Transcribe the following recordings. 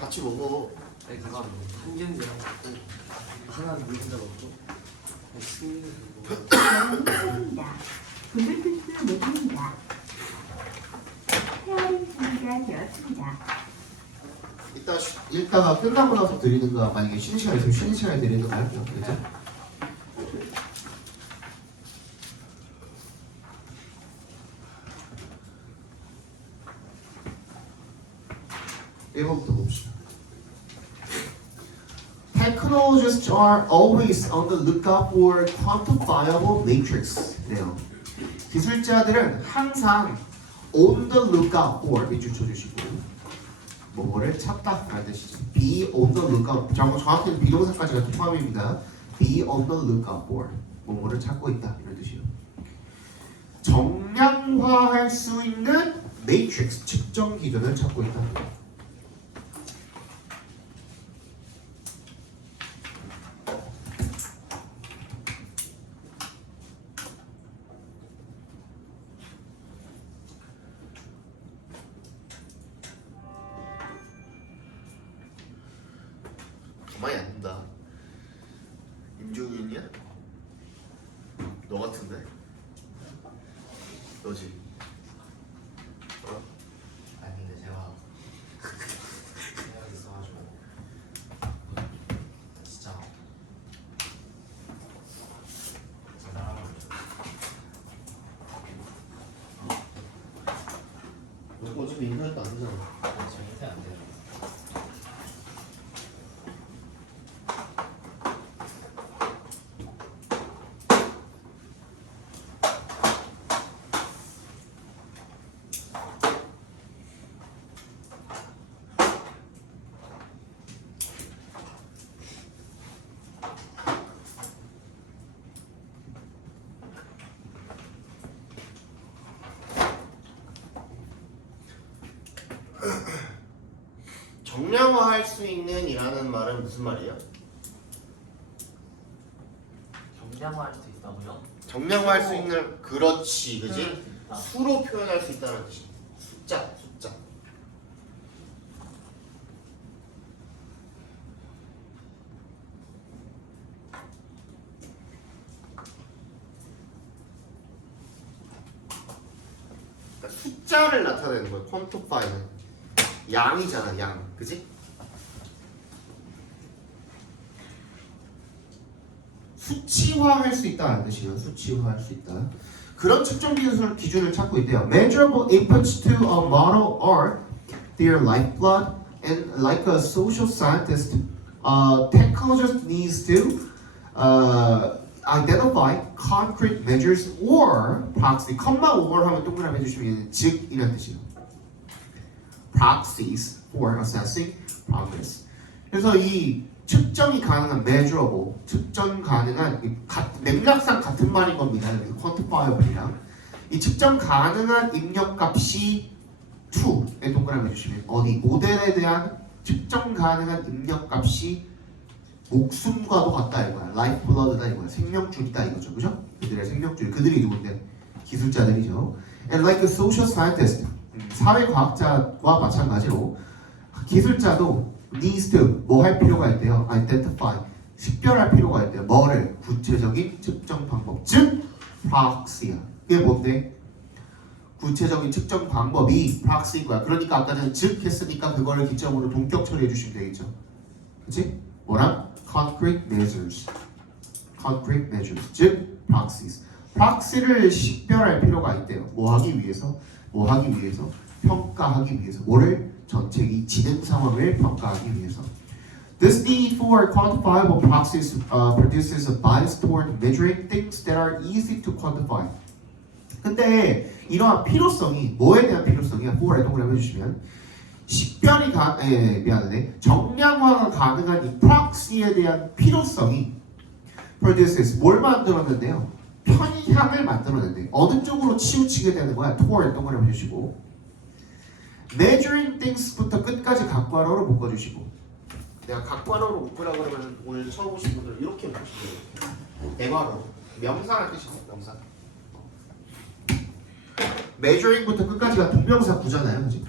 같이 먹어. 아니 가서 한 개는 내가 먹고 하나는 물 혼자 먹고 승리는 먹고. 수고하셨습니다. 분들 필수 못합니다. 페어링 준비가 되었습니다. 이따가 끝나고 나서 드리든가 만약에 쉬는 시간이 있으면 쉬는 시간에 드리든가 할게요. 그죠? (1번부터) 봅시다. Technologists are always on the lookout for quantifiable matrix. 네요. 기술자들은 항상 on the lookout for 밑줄 쳐주시고 뭐를 찾다 라는 뜻이죠. Be on the lookout. 정확히는 비동사까지가 포함입니다. Be on the lookout for 뭐를 찾고 있다 이런 뜻이에요. 정량화할 수 있는 매트릭스 측정 기준을 찾고 있다. 가만히 안 둔다. 임종윤이야? 너 같은데? 너지? 어? 아니 근데 제가 생각이 있어가지고 진짜 장난하는 너 어차피 인터넷도 안 되잖아. 거 지금 인터넷 안 돼요. 정량화할 수 있는 이라는 말은 무슨 말이에요? 경량화할 수 있다고요? 정량화할 수 있는 그렇지, 그지? 표현할 수 있다. 수로 표현할 수 있다는 뜻이. 숫자. 그러니까 숫자를 나타내는 거예요. quantify는 양이잖아, 양, 그지? 수치화할 수 있다는 뜻이에요. 수치화할 수 있다. 그런 측정 기준을 찾고 있대요. Measurable inputs to a model are their lifeblood, and like a social scientist, technologist needs to identify concrete measures or proxy. 컴마 or 하면 동그라미 해주시면 즉이라는 뜻이에요. Proxies for assessing progress. 그래서 이 측정이 가능한 measurable, 측정 가능한 맥락상 같은 말인 겁니다. quantifiable이랑 이 측정 가능한 입력값이 to에 동그라미 해주시면 어디 모델에 대한 측정 가능한 입력값이 목숨과도 같다 이거야. lifeblood다 이거야. 생명줄이다 이거죠, 그죠? 그들의 생명줄. 그들이 누군데? 기술자들이죠. And like a social scientist, 사회과학자와 마찬가지로 기술자도 needs to 뭐 할 필요가 있대요. identify 식별할 필요가 있대요. 뭐를? 구체적인 측정 방법, 즉 proxy야. 이게 뭔데? 구체적인 측정 방법이 proxy인 거야. 그러니까 아까 전에 즉 했으니까 그거를 기점으로 동격 처리해 주시면 되겠죠. 그치? 뭐랑? concrete measures, 즉 proxies. proxy를 식별할 필요가 있대요. 뭐 하기 위해서? 평가하기 위해서. 뭐를? 전체 이 진행 상황을 평가하기 위해서. This need for quantifiable proxies produces a bias toward measuring things that are easy to quantify. 근데 이러한 필요성이 뭐에 대한 필요성이야? for에 동그라미 해주시면 식별이 정량화가 가능한 이 proxy에 대한 필요성이 produces 뭘 만들었는데요? 편향을 만들어낸대. 어느 쪽으로 치우치게 되는 거야? toward 동그라미 해주시고 measuring things부터 끝까지 각괄어로 묶어주시고 내가 각괄어로 묶으라고 그러면 오늘 처음 오신 분들 이렇게 묶으시면 돼요. 대괄호 명사라는 뜻이죠. 명사 measuring부터 끝까지가 동명사 구잖아요. 그치?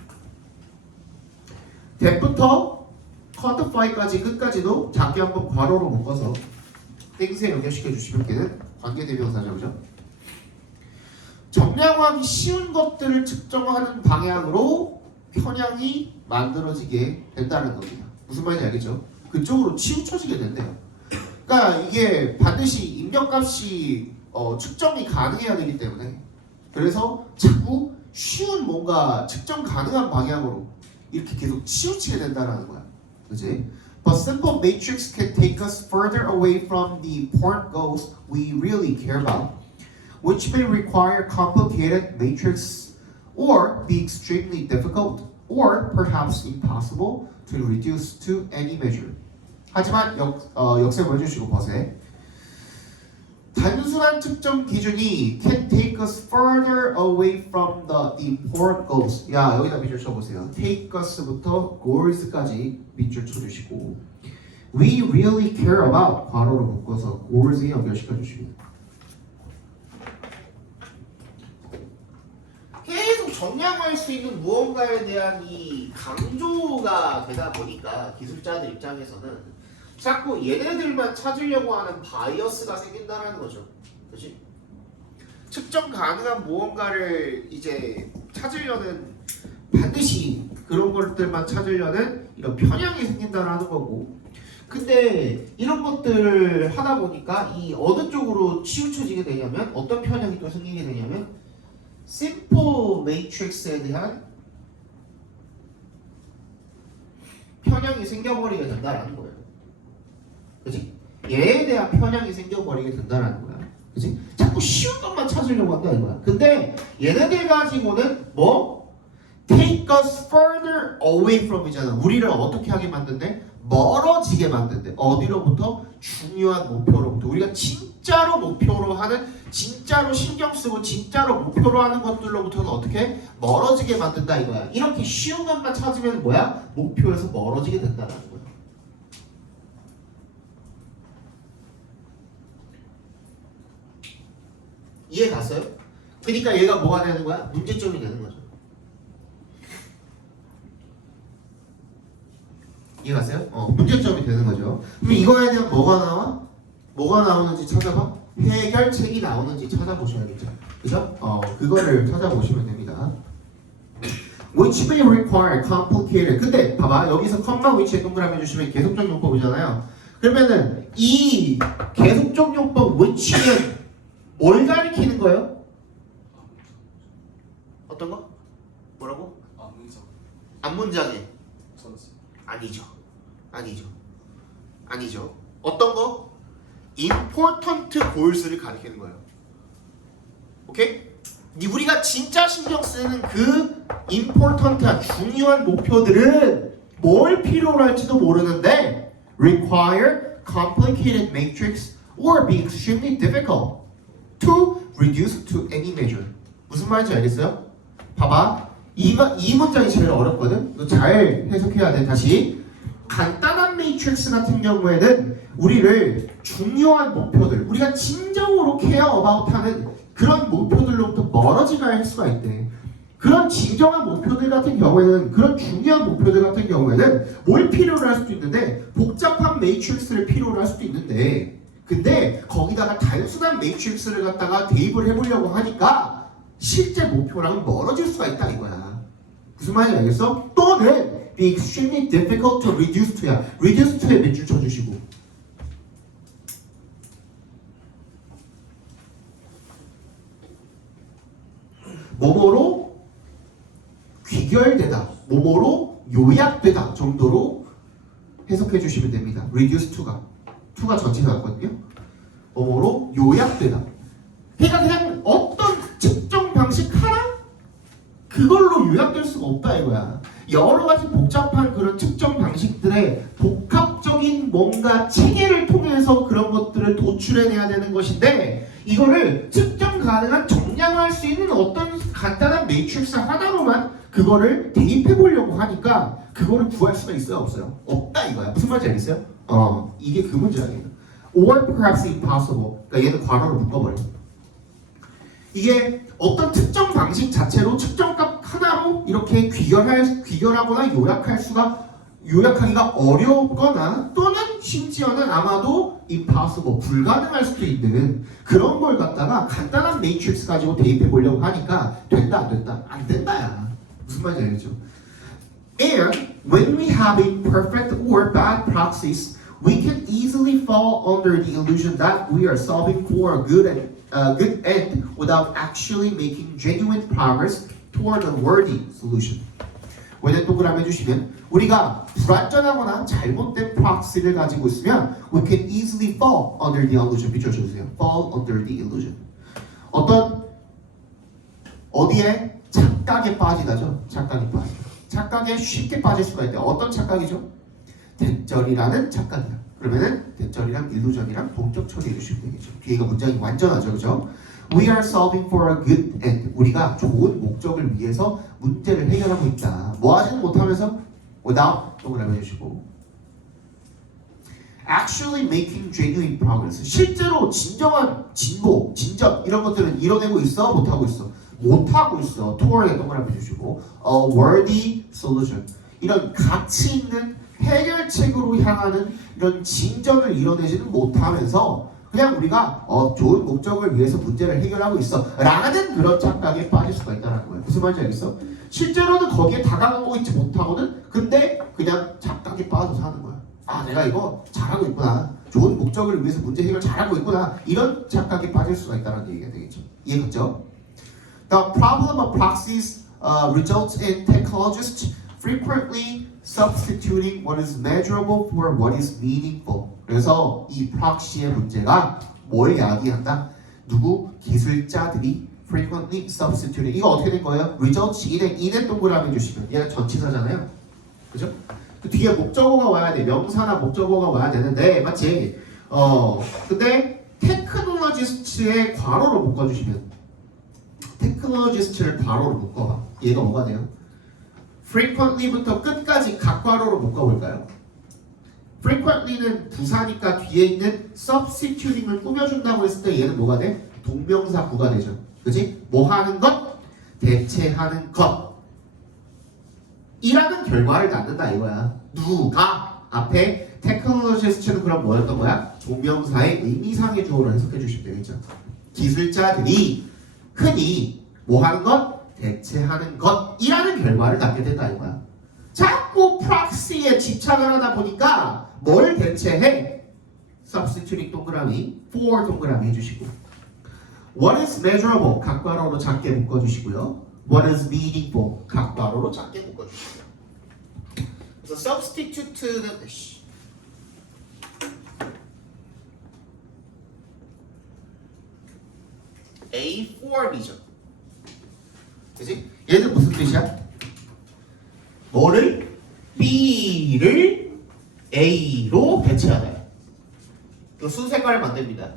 that부터 quantify까지 끝까지도 작게 한번 괄호로 묶어서 땡스에 연결시켜 주시면 걔는 관계대명사죠, 그죠? 정량화하기 쉬운 것들을 측정하는 방향으로 편향이 만들어지게 된다는 겁니다. 무슨 말인지 알겠죠? 그쪽으로 치우쳐지게 된대요. 그러니까 이게 반드시 입력값이 측정이 가능해야 되기 때문에 그래서 자꾸 쉬운 뭔가 측정 가능한 방향으로 이렇게 계속 치우치게 된다는 거야. 그치? But simple matrix can take us further away from the important goals we really care about, which may require complicated matrix or be extremely difficult or perhaps impossible to reduce to any measure. 하지만 역셈을 해주시고 보세요. 단순한 측정 기준이 can take us further away from the important goals. 야, 여기다 밑줄 쳐보세요. take us부터 goals까지 밑줄 쳐주시고 we really care about 괄호로 묶어서 goals에 연결시켜주십니다. 계속 정량할 수 있는 무언가에 대한 이 강조가 되다 보니까 기술자들 입장에서는 자꾸 얘네들만 찾으려고 하는 바이어스가 생긴다는 거죠. 그렇지? 측정 가능한 무언가를 이제 찾으려는 반드시 그런 것들만 찾으려는 이런 편향이 생긴다는 거고. 근데 이런 것들을 하다 보니까 이 어느 쪽으로 치우쳐지게 되냐면 어떤 편향이 또 생기게 되냐면 심플 매트릭스에 대한 편향이 생겨버리게 된다는 거예요. 그치? 얘에 대한 편향이 생겨버리게 된다는 거야. 그치? 자꾸 쉬운 것만 찾으려고 한다 이거야. 근데 얘네들 가지고는 뭐? Take us further away from 이잖아. 우리를 어떻게 하게 만든대? 멀어지게 만든대. 어디로부터? 중요한 목표로부터. 우리가 진짜로 목표로 하는, 진짜로 신경 쓰고 진짜로 목표로 하는 것들로부터는 어떻게? 멀어지게 만든다 이거야. 이렇게 쉬운 것만 찾으면 뭐야? 목표에서 멀어지게 된다는 거야. 이해 갔어요? 그러니까 얘가 뭐가 되는 거야? 문제점이 되는 거죠. 이해 갔어요? 문제점이 되는 거죠. 그럼 이거에 대한 뭐가 나와? 뭐가 나오는지 찾아봐. 해결책이 나오는지 찾아보셔야겠죠. 그죠? 그거를 찾아보시면 됩니다. Which may require complicated. 근데 봐봐, 여기서 컴마 위치에 동그라미 주시면 계속적 용법이잖아요. 그러면은 이 계속적 용법 which는 뭘 가리키는 거예요? 어떤 거? 뭐라고? 앞문장에 아니죠. 어떤 거? important goals를 가리키는 거예요. 오케이? 우리가 진짜 신경 쓰는 그 important한 중요한 목표들은 뭘 필요로 할지도 모르는데 require complicated matrix or be extremely difficult to reduce to any measure. 무슨 말인지 알겠어요? 봐봐. 이 문장이 제일 어렵거든. 이거 잘 해석해야 돼. 다시. 간단한 매트릭스 같은 경우에는 우리를 중요한 목표들, 우리가 진정으로 care about 하는 그런 목표들로부터 멀어지게 할 수가 있대. 그런 진정한 목표들 같은 경우에는, 그런 중요한 목표들 같은 경우에는 뭘 필요로 할 수도 있는데 복잡한 매트릭스를 필요로 할 수도 있는데, 근데 거기다가 단순한 매트릭스를 갖다가 대입을 해보려고 하니까 실제 목표랑은 멀어질 수가 있다 이거야. 무슨 말인지 알겠어? 또는 be extremely difficult to reduce to야. reduce to에 밑줄 쳐주시고. 뭐뭐로 귀결되다, 뭐뭐로 요약되다 정도로 해석해 주시면 됩니다. reduce to가 전치사 같거든요. 뭐뭐로 요약되다. 그러니까 그냥 어떤 측정 방식 하나 그걸로 요약될 수가 없다 이거야. 여러 가지 복잡한 그런 측정 방식들의 복합적인 뭔가 체계를 통해서 그런 것들을 도출해내야 되는 것인데, 이거를 측정 가능한 정량할 수 있는 어떤 간단한 매트릭스 하나로만 그거를 대입해 보려고 하니까 그거를 구할 수가 있어요, 없어요? 없다 이거야. 무슨 말인지 알겠어요? 이게 그 문제야. or perhaps impossible. 그러니까 얘는 괄호로 묶어버려. 이게 어떤 특정 방식 자체로 측정값 하나로 이렇게 귀결하거나 요약할 수가 요약하기가 어렵거나 또는 심지어는 아마도 impossible, 불가능할 수도 있는 그런 걸 갖다가 간단한 매트릭스 가지고 대입해 보려고 하니까 된다 안 된다? 안 된다야. 무슨 말인지 알겠죠? And when we have a perfect or bad proxies, we can easily fall under the illusion that we are solving for a good end without actually making genuine progress toward a worthy solution. 원래 동그라미 해주시면 우리가 불완전하거나 잘못된 프락시를 가지고 있으면 we can easily fall under the illusion. 비춰주세요. fall under the illusion. 어디에? 착각에 빠지다죠. 착각에 빠지다. 착각에 쉽게 빠질 수가 있대요. 어떤 착각이죠? 대절이라는 착각이야. 그러면은 대절이랑 일루전이랑 동적 처리해 주시면 되겠죠. 뒤에가 문장이 완전하죠. 그죠? We are solving for a good end. 우리가 좋은 목적을 위해서 문제를 해결하고 있다. 뭐 하지는 못하면서 without 동그라미 해주시고 actually making genuine progress. 실제로 진정한 진보, 진전 이런 것들은 이뤄내고 있어? 못하고 있어? 못하고 있어. toward 동그라미 해주시고 a worthy solution. 이런 가치 있는 해결책으로 향하는 이런 진전을 이뤄내지는 못하면서 그냥 우리가 좋은 목적을 위해서 문제를 해결하고 있어 라는 그런 착각에 빠질 수가 있다는 거예요. 무슨 말인지 알겠어? 실제로는 거기에 다가가고 있지 못하고는 근데 그냥 착각에 빠져서 하는 거야. 아 내가 이거 잘하고 있구나. 좋은 목적을 위해서 문제 해결 잘하고 있구나. 이런 착각에 빠질 수가 있다는 얘기가 되겠죠. 이해갔죠? The problem of proxies results in technologists frequently substituting what is measurable for what is meaningful. 그래서 이 프락시의 문제가 뭘 야기한다? 누구? 기술자들이 frequently substituting. 이거 어떻게 된 거예요? results in의 동그라미 주시면 얘가 전치사잖아요. 그죠? 그 뒤에 목적어가 와야 돼. 명사나 목적어가 와야 되는데 맞지? 근데 테크놀로지스트의 괄호로 묶어주시면 테크놀로지스트를 괄호로 묶어봐. 얘가 뭐가 돼요? frequently부터 끝까지 각괄호로 묶어볼까요? frequently는 부사니까 뒤에 있는 substituting을 꾸며준다고 했을 때 얘는 뭐가 돼? 동명사 구가 되죠. 그치? 뭐 하는 것? 대체하는 것 이라는 결과를 낳는다 이거야. 누가? 앞에 테크놀로지스트는 그럼 뭐였던 거야? 동명사의 의미상의 주어로 해석해 주시면 되겠죠. 기술자들이 흔히 뭐 하는 것? 대체하는 것이라는 결과를 낳게 된다 이거야. 자꾸 프락시에 집착을 하다 보니까 뭘 대체해? substituting 동그라미, for 동그라미 해주시고 what is measurable 각괄호로 작게 묶어주시고요. what is meaningful 각괄호로 작게 묶어주시고요. 그래서 substitute는 A form이죠. 그치? 얘는 무슨 뜻이야? 뭐를? B를 A로 대체하다. 이 순색깔을 만듭니다.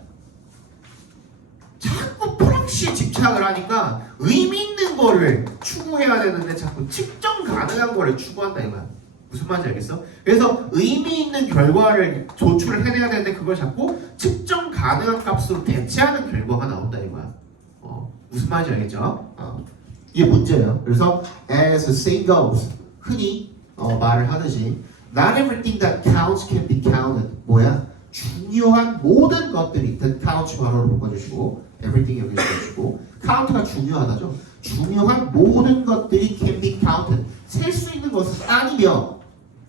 자꾸 프락시에 집착을 하니까 의미 있는 거를 추구해야 되는데 자꾸 측정 가능한 거를 추구한다 이거야. 무슨 말인지 알겠어? 그래서 의미 있는 결과를 도출을 해내야 되는데 그걸 자꾸 측정 가능한 값으로 대체하는 결과가 나온다 이거야. 무슨 말인지 알겠죠? 이게 문제예요. 그래서 as the saying goes 흔히 말을 하듯이 not everything that counts can be counted. 뭐야? 중요한 모든 것들이 that count 괄호로 묶어주시고 everything 여기 써주시고 count가 중요하다죠. 중요한 모든 것들이 can be counted. 셀 수 있는 것은 아니며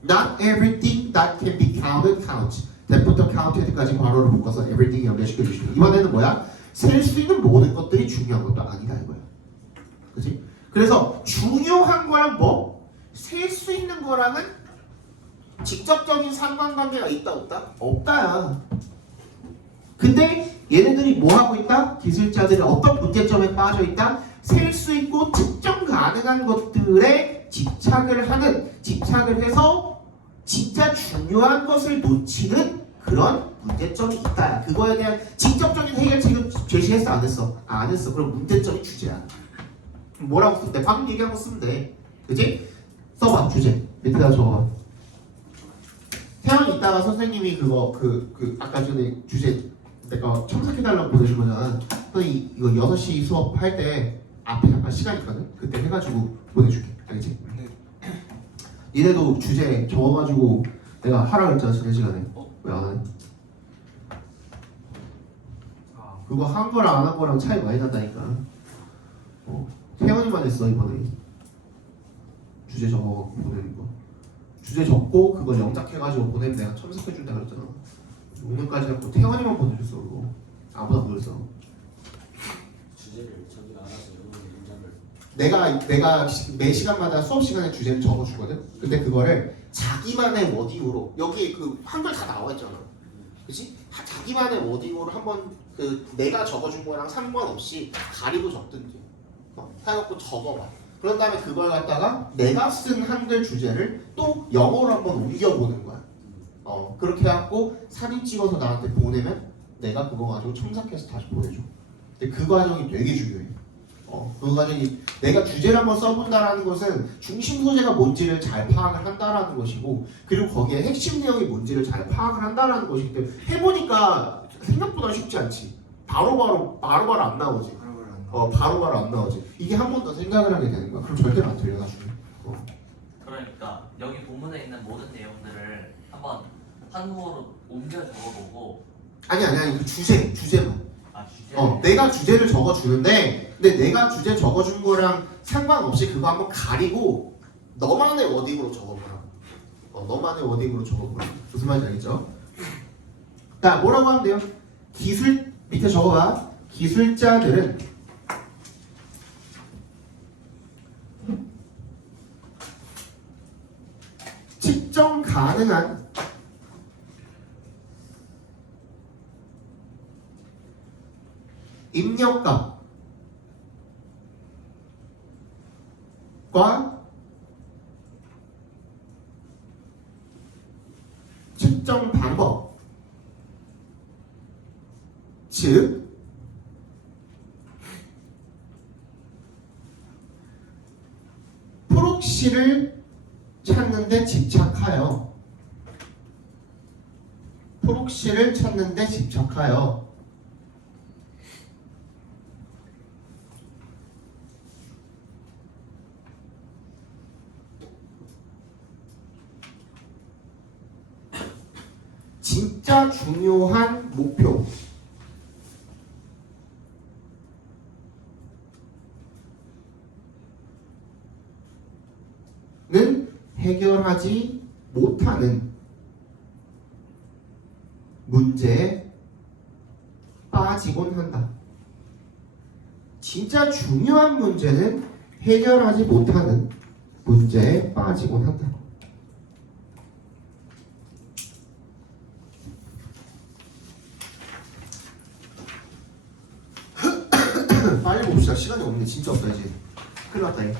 not everything that can be counted counts. that부터 counted까지 괄호로 묶어서 everything 연결시켜주시고 이번에는 뭐야? 셀 수 있는 모든 것들이 중요한 것도 아니다 이거야. 그치? 그래서 중요한 거랑 뭐? 셀 수 있는 거랑은 직접적인 상관관계가 있다 없다? 없다야. 근데 얘네들이 뭐 하고 있다? 기술자들이 어떤 문제점에 빠져 있다? 셀 수 있고 측정 가능한 것들에 집착을 해서 진짜 중요한 것을 놓치는 그런 문제점이 있다. 그거에 대한 직접적인 해결책은 제시했어 안 했어? 안 했어. 그럼 문제점이 주제야. 뭐라고 쓰면 돼? 방금 얘기한 거 쓰면 돼. 그치? 써봐 주제. 밑에다 적어봐. 태양 이따가 선생님이 그거 아까 전에 주제 내가 첨삭해달라고 보내준 거잖아. 선생님 이거 6시 수업할 때 앞에 잠깐 시간 있거든? 그때 해가지고 보내줄게. 알겠지? 얘네도 주제 적어가지고 내가 하라 그랬잖아 지난 시간에. 왜 안 해? 그거 한 거랑 안 한 거랑 차이 많이 난다니까. 태연이만 했어 이번에. 주제 적어 보내는 거. 주제 적고 그걸 영작해가지고 보내면 내가 첨삭해준다 그랬잖아. 오늘까지 갖고 태연이만 보내줬어 그거. 아무나 못 했어. 주제를 저기가 알아서 영작을 내가 매 시간마다 수업 시간에 주제를 적어주거든. 근데 그거를 자기만의 워딩으로 여기 그 한글 다 나와 있잖아. 그렇지? 자기만의 워딩으로 한번 그 내가 적어준 거랑 상관없이 가리고 적든지 해갖고 적어봐. 그런 다음에 그걸 갖다가 내가 쓴 한글 주제를 또 영어로 한번 옮겨보는 거야. 그렇게 해갖고 사진 찍어서 나한테 보내면 내가 그거 가지고 첨삭해서 다시 보내줘. 근데 그 과정이 되게 중요해. 그 과정이 내가 주제를 한번 써본다라는 것은 중심 소재가 뭔지를 잘 파악을 한다라는 것이고, 그리고 거기에 핵심 내용이 뭔지를 잘 파악을 한다라는 것이기 때문에 해보니까 생각보다 쉽지 않지. 바로바로 안 나오지. 바로바로 안 나오지. 이게 한 번 더 생각을 하게 되는 거야. 그럼 절대로 안 틀려 나중에. 그러니까 여기 본문에 있는 모든 내용들을 한번 한국어로 옮겨 적어보고. 아니 그 주제만. 주제. 내가 주제를 적어주는데, 근데 내가 주제 적어준 거랑 상관없이 그거 한번 가리고 너만의 워딩으로 적어보라. 너만의 워딩으로 적어보라. 무슨 말인지 알겠죠? 자, 뭐라고 하면 돼요? 기술 밑에 적어봐. 기술자들은 측정 가능한 입력값과 측정 방법, 즉 프록시를 찾는 데 집착하여 진짜 중요한 목표는 해결하지 못하는 문제에 빠지곤 한다. 진짜 중요한 문제는 해결하지 못하는 문제에 빠지곤 한다. 빨리 봅시다. 시간이 없네. 진짜 없다 이제. 큰일 났다 이거.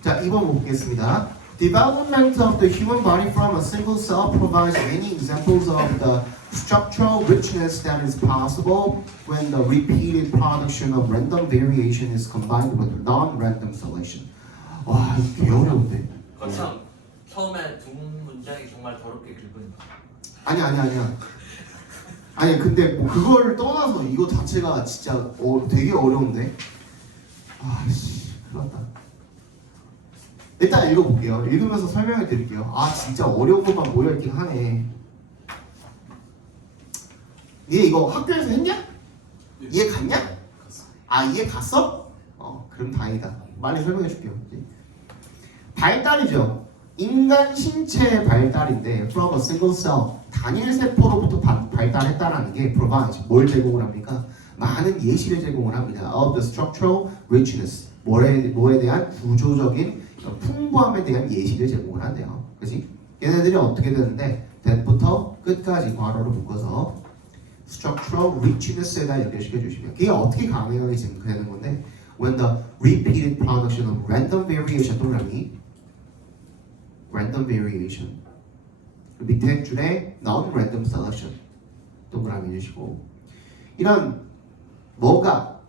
자, 2번 보겠습니다. Development of the human body from a single cell provides many examples of the structural richness that is possible when the repeated production of random variation is combined with non-random selection. 와, 이거 개 어려운데. 거참 처음에 두 문장이 정말 더럽게 긁은. 아니야. 아니 근데 뭐 그걸 떠나서 이거 자체가 진짜 되게 어려운데. 아씨, 큰일 났다. 일단 읽어볼게요. 읽으면서 설명해 드릴게요. 진짜 어려운 것만 모여있긴 하네. 니 이거 학교에서 했냐? 이해 갔냐? 이해 갔어? 그럼 다행이다. 빨리 설명해 줄게요. 발달이죠. 인간 신체의 발달인데 from a single cell, 단일 세포로부터 발달했다라는 게 provides, 뭘 제공을 합니까? 많은 예시를 제공을 합니다. of the structural richness, 뭐에 대한 구조적인 풍부함에 대한 예시를 제공을 한대요. 그치? 얘네들이 어떻게 되는데 that부터 끝까지 괄호로 묶어서 structural richness에다 연결시켜 주시면 그게 어떻게 가능하게 지금 되는 건데 when the repeated production of random variation 동그라미 random variation 그 밑에 줄에 non-random selection 동그라미 해주시고 이런 뭐가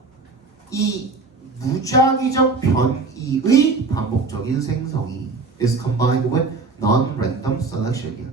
이 무작위적 변이의 반복적인 생성이 is combined with non-random selection이야.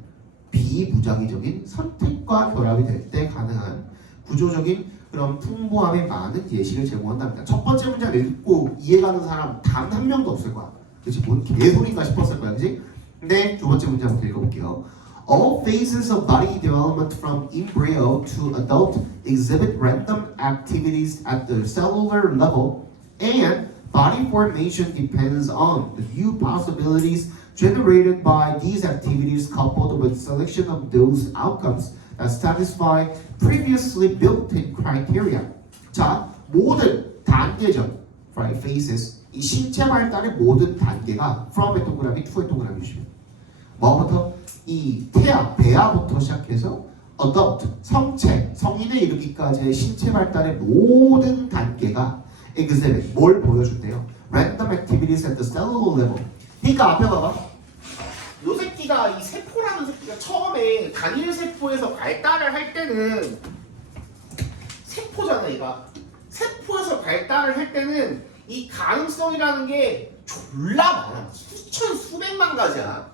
비무작위적인 선택과 결합이 될 때 가능한 구조적인 그런 풍부함의 많은 예시를 제공한답니다. 첫 번째 문제를 읽고 이해가는 사람 단 한 명도 없을 거야. 그치? 뭔 개소리인가 싶었을 거야. 그치? 근데 두 번째 문제 한번 읽어볼게요. All phases of body development from embryo to adult exhibit random activities at the cellular level, and body formation depends on the new possibilities generated by these activities coupled with selection of those outcomes that satisfy previously built-in criteria. 자, 모든 단계죠. Right, phases. 이 신체 발달의 모든 단계가 from의 동그라미, to의 동그라미 주시면 뭐부터? 이 태아, 배아부터 시작해서 adult, 성체, 성인에 이르기까지의 신체 발달의 모든 단계가 exhibit, 뭘 보여준대요? Random activities at the cellular level. 그러니까 앞에 봐봐. 요 새끼가 이 세포라는 새끼가 처음에 단일 세포에서 발달을 할 때는 세포잖아, 얘가. 세포에서 발달을 할 때는 이 가능성이라는 게 졸라 많아. 수천, 수백만 가지야.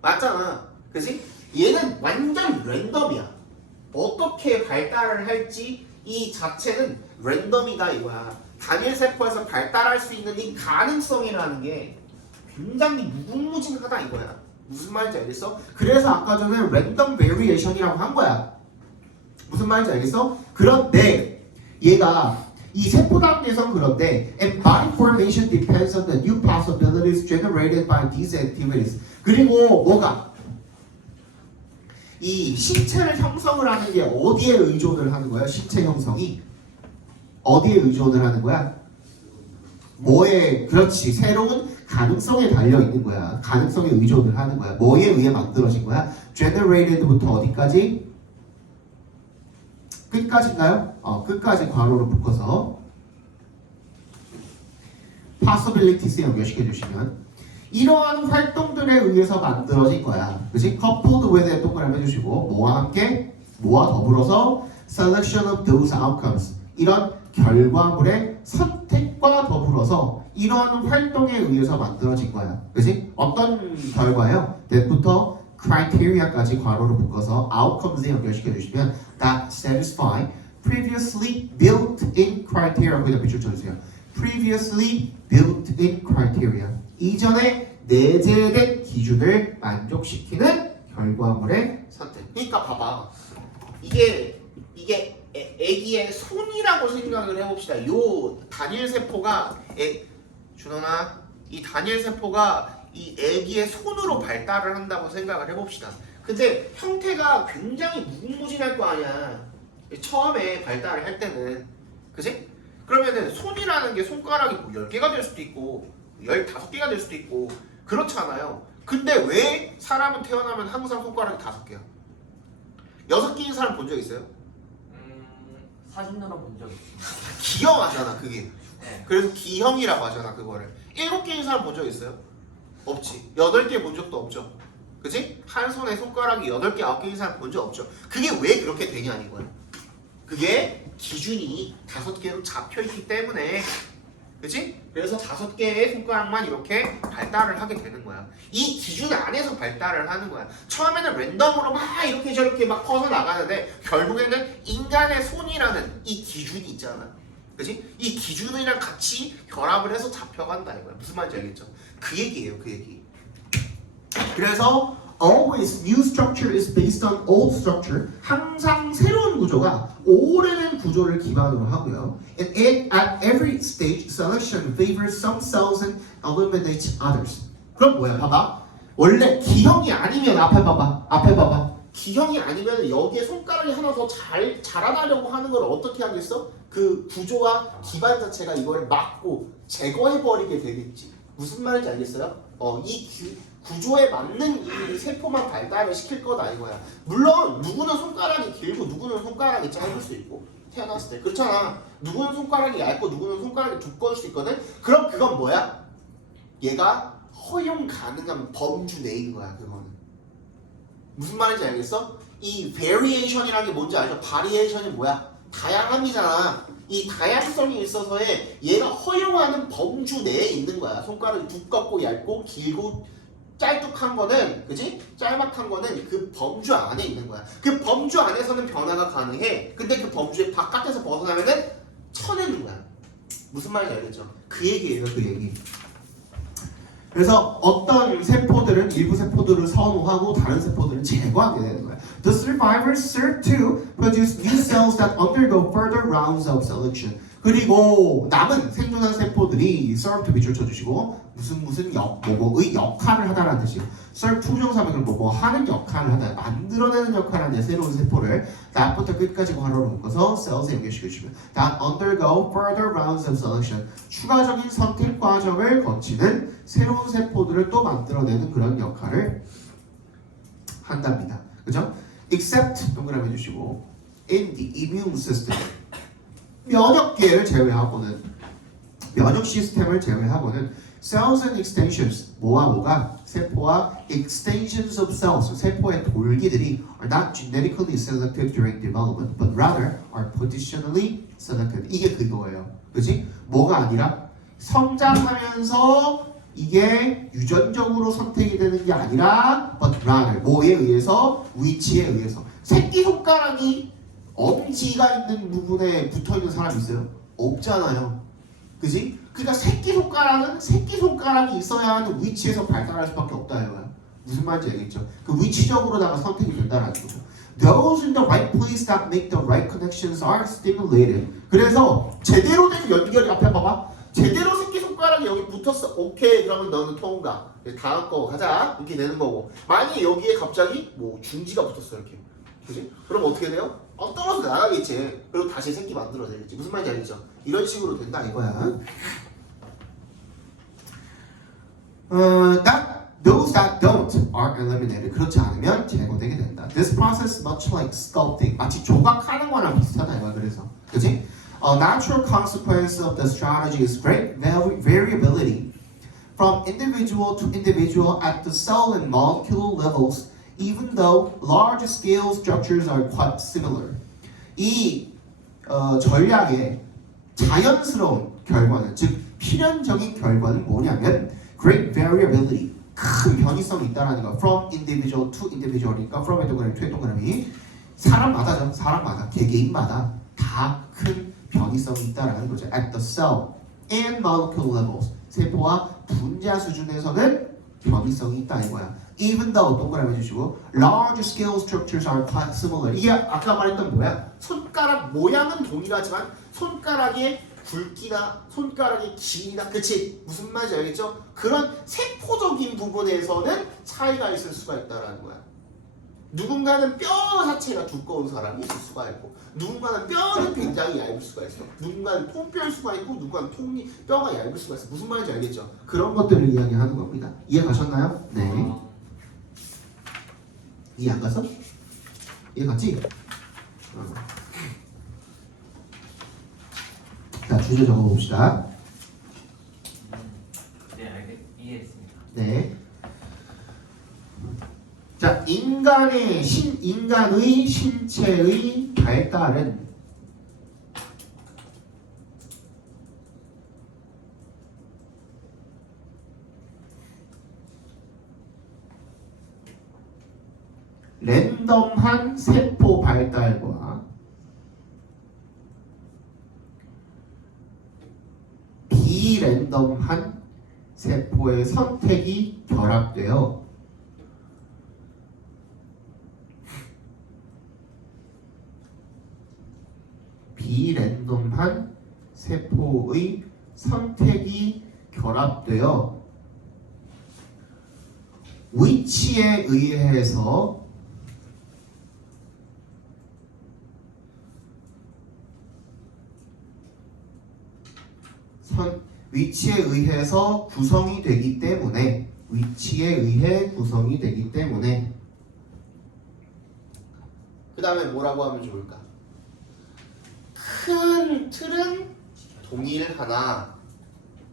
맞잖아. 그치? 얘는 완전 랜덤이야. 어떻게 발달을 할지 이 자체는 랜덤이다 이거야. 단일 세포에서 발달할 수 있는 이 가능성이라는 게 굉장히 무궁무진하다 이거야. 무슨 말인지 알겠어? 그래서 아까 전에 랜덤 베리에이션이라고 한 거야. 무슨 말인지 알겠어? 그런데 얘가 이 세포 단계에선 그런데 and body formation depends on the new possibilities generated by these activities. 그리고 뭐가? 이 신체를 형성을 하는 게 어디에 의존을 하는 거야? 신체 형성이 어디에 의존을 하는 거야? 뭐에? 그렇지. 새로운 가능성에 달려 있는 거야. 가능성에 의존을 하는 거야. 뭐에 의해 만들어진 거야? generated부터 어디까지? 끝까지인가요? 끝까지 괄호로 묶어서 possibilities에 연결시켜 주시면 이러한 활동들에 의해서 만들어진 거야. 그치? coupled with에 동그라미 해주시고 뭐와 함께? 뭐와 더불어서 selection of those outcomes 이런 결과물의 선택과 더불어서 이런 활동에 의해서 만들어진 거야. 그치? 어떤 결과예요? that부터 criteria까지 괄호로 묶어서 outcomes에 연결시켜 주시면 that satisfy previously built-in criteria 거기다 밑줄 쳐주세요. previously built-in criteria 이전에 내재된 기준을 만족시키는 결과물의 선택. 그러니까 봐봐. 이게 애기의 손이라고 생각을 해봅시다. 요 단일 세포가 준원아 이 단일 세포가 이 애기의 손으로 발달을 한다고 생각을 해봅시다. 근데 형태가 굉장히 무궁무진할 거 아니야. 처음에 발달을 할 때는. 그치? 그러면은 손이라는 게 손가락이 뭐 10개가 될 수도 있고 15개가 될 수도 있고 그렇잖아요. 근데 왜 사람은 태어나면 항상 손가락이 5개야? 6개인 사람 본 적 있어요? 사진으로 본 적 있어요. 기형하잖아 그게. 네. 그래서 기형이라고 하잖아 그거를. 7개인 사람 본 적 있어요? 없지. 8개 본 적도 없죠. 그치? 한 손에 손가락이 8개, 9개인 사람 본 적 없죠. 그게 왜 그렇게 되냐 이거야. 그게 기준이 5개로 잡혀있기 때문에. 그치? 그래서 5개의 손가락만 이렇게 발달을 하게 되는 거야. 이 기준 안에서 발달을 하는 거야. 처음에는 랜덤으로 막 이렇게 저렇게 막 퍼져 나가는데 결국에는 인간의 손이라는 이 기준이 있잖아. 그치? 이 기준이랑 같이 결합을 해서 잡혀간다 이거야. 무슨 말인지 알겠죠? 그 얘기예요, 그 얘기. 그래서 always new structure is based on old structure. 항상 새로운 구조가 오래된 구조를 기반으로 하고요. And at every stage, selection favors some cells and eliminates others. 그럼 뭐야? 봐봐. 원래 기형이 아니면 앞에 봐봐. 기형이 아니면 여기에 손가락이 하나 더 잘 자라나려고 하는 걸 어떻게 하겠어? 그 구조와 기반 자체가 이걸 막고 제거해버리게 되겠지. 무슨 말인지 알겠어요? 이 구조에 맞는 이 세포만 발달을 시킬 거다 이거야. 물론 누구는 손가락이 길고 누구는 손가락이 짧을 수 있고 태어났을 때 그렇잖아. 누구는 손가락이 얇고 누구는 손가락이 두꺼울 수 있거든. 그럼 그건 뭐야? 얘가 허용 가능한 범주 내인 거야 그거는. 무슨 말인지 알겠어? 이 variation이라는 게 뭔지 알죠? variation이 뭐야? 다양함이잖아. 이 다양성이 있어서의 얘가 허용하는 범주 내에 있는 거야. 손가락이 두껍고 얇고 길고 짤뚝한 거는, 그지? 짤막한 거는 그 범주 안에 있는 거야. 그 범주 안에서는 변화가 가능해. 근데 그 범주의 바깥에서 벗어나면은 쳐내는 거야. 무슨 말인지 알겠죠? 그 얘기예요, 그 얘기. 그래서 어떤 세포들은 일부 세포들을 선호하고 다른 세포들은 제거하게 되는 거야. The survivors serve to produce new cells that undergo further rounds of selection. 그리고 남은 생존한 세포들이 serve to 밑줄 쳐주시고 무슨 뭐뭐의 역할을 하다라는 뜻이에요. serve to 부정사면 뭐 하는 역할을 하다, 만들어내는 역할을 하는 새로운 세포를 that부터 끝까지 괄호로 묶어서 cells에 연결시켜주시면 that undergo further rounds of selection. 추가적인 선택 과정을 거치는 새로운 세포들을 또 만들어내는 그런 역할을 한답니다. 그죠? except 동그라미 해주시고 in the immune system. 면역계를 제외하고는 면역 시스템을 제외하고는 cells and extensions 뭐가 세포와 extensions of cells 세포의 돌기들이 are not genetically selected during development but rather are positionally selected. 이게 그거예요. 그지? 뭐가 아니라 성장하면서 이게 유전적으로 선택이 되는 게 아니라 but rather 뭐에 의해서 위치에 의해서 새끼손가락이 엄지가 있는 부분에 붙어있는 사람이 있어요? 없잖아요. 그지? 그러니까 새끼손가락은 새끼손가락이 있어야 하는 위치에서 발달할 수밖에 없다 이거야. 무슨 말인지 알겠죠? 그 위치적으로다가 선택이 된다는 거죠. Those in the right place that make the right connections are stimulated. 그래서 제대로 된 연결이 앞에 봐봐. 제대로 새끼손가락이 여기 붙었어. 오케이, 그러면 너는 통과. 다음 거 가자. 이렇게 되는 거고. 만약에 여기에 갑자기 뭐 중지가 붙었어 이렇게. 그지? 그럼 어떻게 돼요? 떨어져 나가겠지. 그리고 다시 새끼 만들어내겠지. 무슨 말인지 알겠죠? 이런 식으로 된다 이거야. Those that don't are eliminated. 그렇지 않으면 제거되게 된다. This process much like sculpting. 마치 조각하는 거랑 비슷하다 이거야. 그래서, 그지? A natural consequence of the strategy is great variability from individual to individual at the cell and molecular levels. Even though large-scale structures are quite similar. 이 전략의 자연스러운 결과는, 즉 필연적인 결과는 뭐냐면 great variability, 큰 변이성이 있다라는 거. From individual to individual이니까 from의 동그라미, to의 동그라미. 사람마다, 개개인마다 다 큰 변이성이 있다라는 거죠. At the cell and molecule levels, 세포와 분자 수준에서는 변이성이 있다 이거야. Even though 동그라미 해주시고 large scale structures are quite similar. 이게 아까 말했던 뭐야? 손가락 모양은 동일하지만 손가락의 굵기나 손가락의 길이나 그치? 무슨 말인지 알겠죠? 그런 세포적인 부분에서는 차이가 있을 수가 있다라는 거야. 누군가는 뼈 자체가 두꺼운 사람이 있을 수가 있고 누군가는 뼈는 굉장히 얇을 수가 있어. 누군가는 통뼈일 수가 있고 누군가는 뼈가 얇을 수가 있어. 무슨 말인지 알겠죠? 그런 것들을 이야기하는 겁니다. 이해 가셨나요? 네. 이해 안 갔어? 이해 갔지? 자, 주제 적어봅시다. 네, 이해했습니다. 네. 자, 인간의 신체의 발달은 랜덤한 세포 발달과 비랜덤한 세포의 선택이 결합되어 비랜덤한 세포의 선택이 결합되어 위치에 의해서 위치에 의해서 구성이 되기 때문에 그 다음에 뭐라고 하면 좋을까? 큰 틀은 동일하나,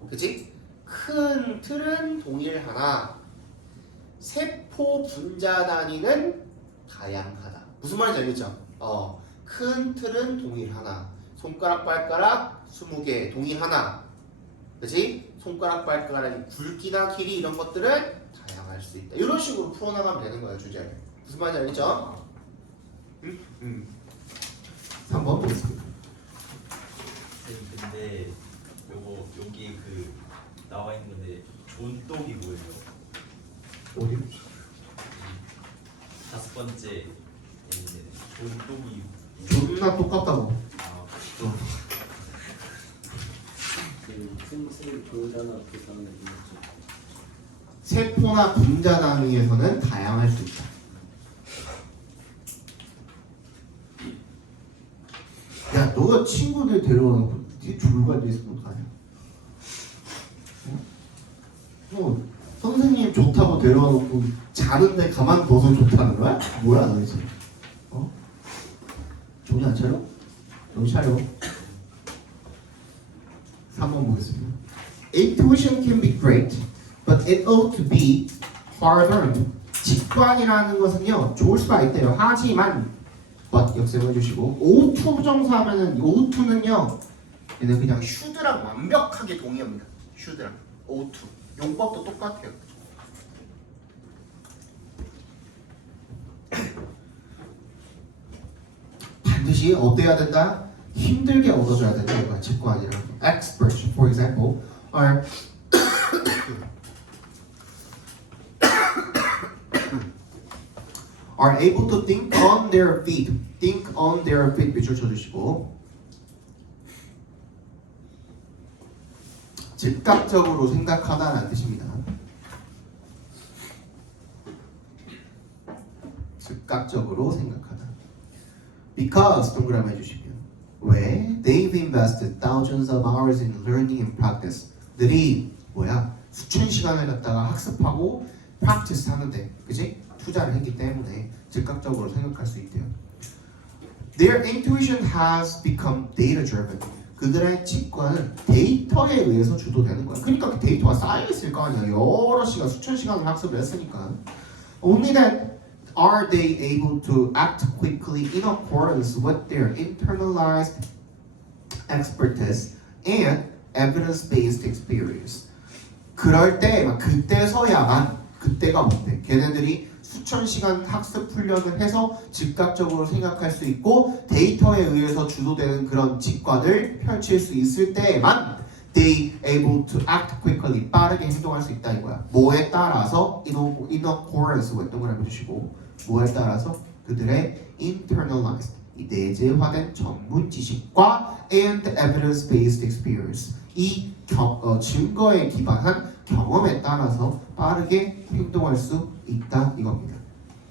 그치? 큰 틀은 동일하나 세포 분자 단위는 다양하다. 무슨 말인지 알겠죠? 큰 틀은 동일하나 손가락 발가락 20개 동일하나, 그치? 손가락 발가락의 굵기나 길이 이런 것들은 다양할 수 있다. 이런 식으로 풀어나가면 되는 거예요, 주제를. 무슨 말인지 알겠죠? 3번 보겠습니다. 근데 여기 그 나와 있는 건데 존똑이 뭐예요? 어디? 다섯 번째 A는 존똑이 존나 똑같다고. 아, 그 생생 보잖아 부산의 이유죠. 세포나 분자 단위에서는 다양할 수 있다. 야, 너가 친구들 데려와놓고 네 줄과 있으면 어떡하냐? 뭐 선생님 좋다고 데려와놓고 자는데 가만둬서 좋다는 거야? 뭐야 너희들? 어? 정신 안 차려? 정신 차려. 3번 보겠습니다. Intuition can be great, but it ought to be hard earned. 직관이라는 것은요 좋을 수가 있대요. 하지만 but 역습해 주시고 O2 부정사하면은 O2는요 얘는 그냥 should랑 완벽하게 동의합니다. should랑 O2 용법도 똑같아요. 반드시 얻어야 된다. 힘들게 얻어줘야 된다. 이거 직관이랑 experts, for example, are are able to think on their feet. think on their feet 밑줄 쳐주시고 즉각적으로 생각하다라는 뜻입니다. 즉각적으로 생각하다. Because 동그라미 해주시면 왜 they've invested thousands of hours in learning and practice. 들이 뭐야? 수천 시간을 갖다가 학습하고 practice 하는데, 그지? 투자를 했기 때문에 즉각적으로 생각할 수 있대요. Their intuition has become data driven. 그들의 직관은 데이터에 의해서 주도되는 거야. 그러니까 그 데이터가 쌓여 있을 거 아니야. 여러 시간, 수천 시간을 학습을 했으니까. Only then are they able to act quickly in accordance with their internalized expertise and evidence-based experience. 그럴 때, 그때서야만, 그때가 뭔데? 걔네들이 수천 시간 학습 훈련을 해서 즉각적으로 생각할 수 있고 데이터에 의해서 주도되는 그런 직관을 펼칠 수 있을 때에만 they able to act quickly 빠르게 행동할 수 있다 이거야. 뭐에 따라서 in accordance with 동그라미 해주시고 뭐에 따라서 그들의 internalized 이 내재화된 전문 지식과 and evidence-based experience 이 증거에 기반한 경험에 따라서 빠르게 행동할 수 있다 이겁니다.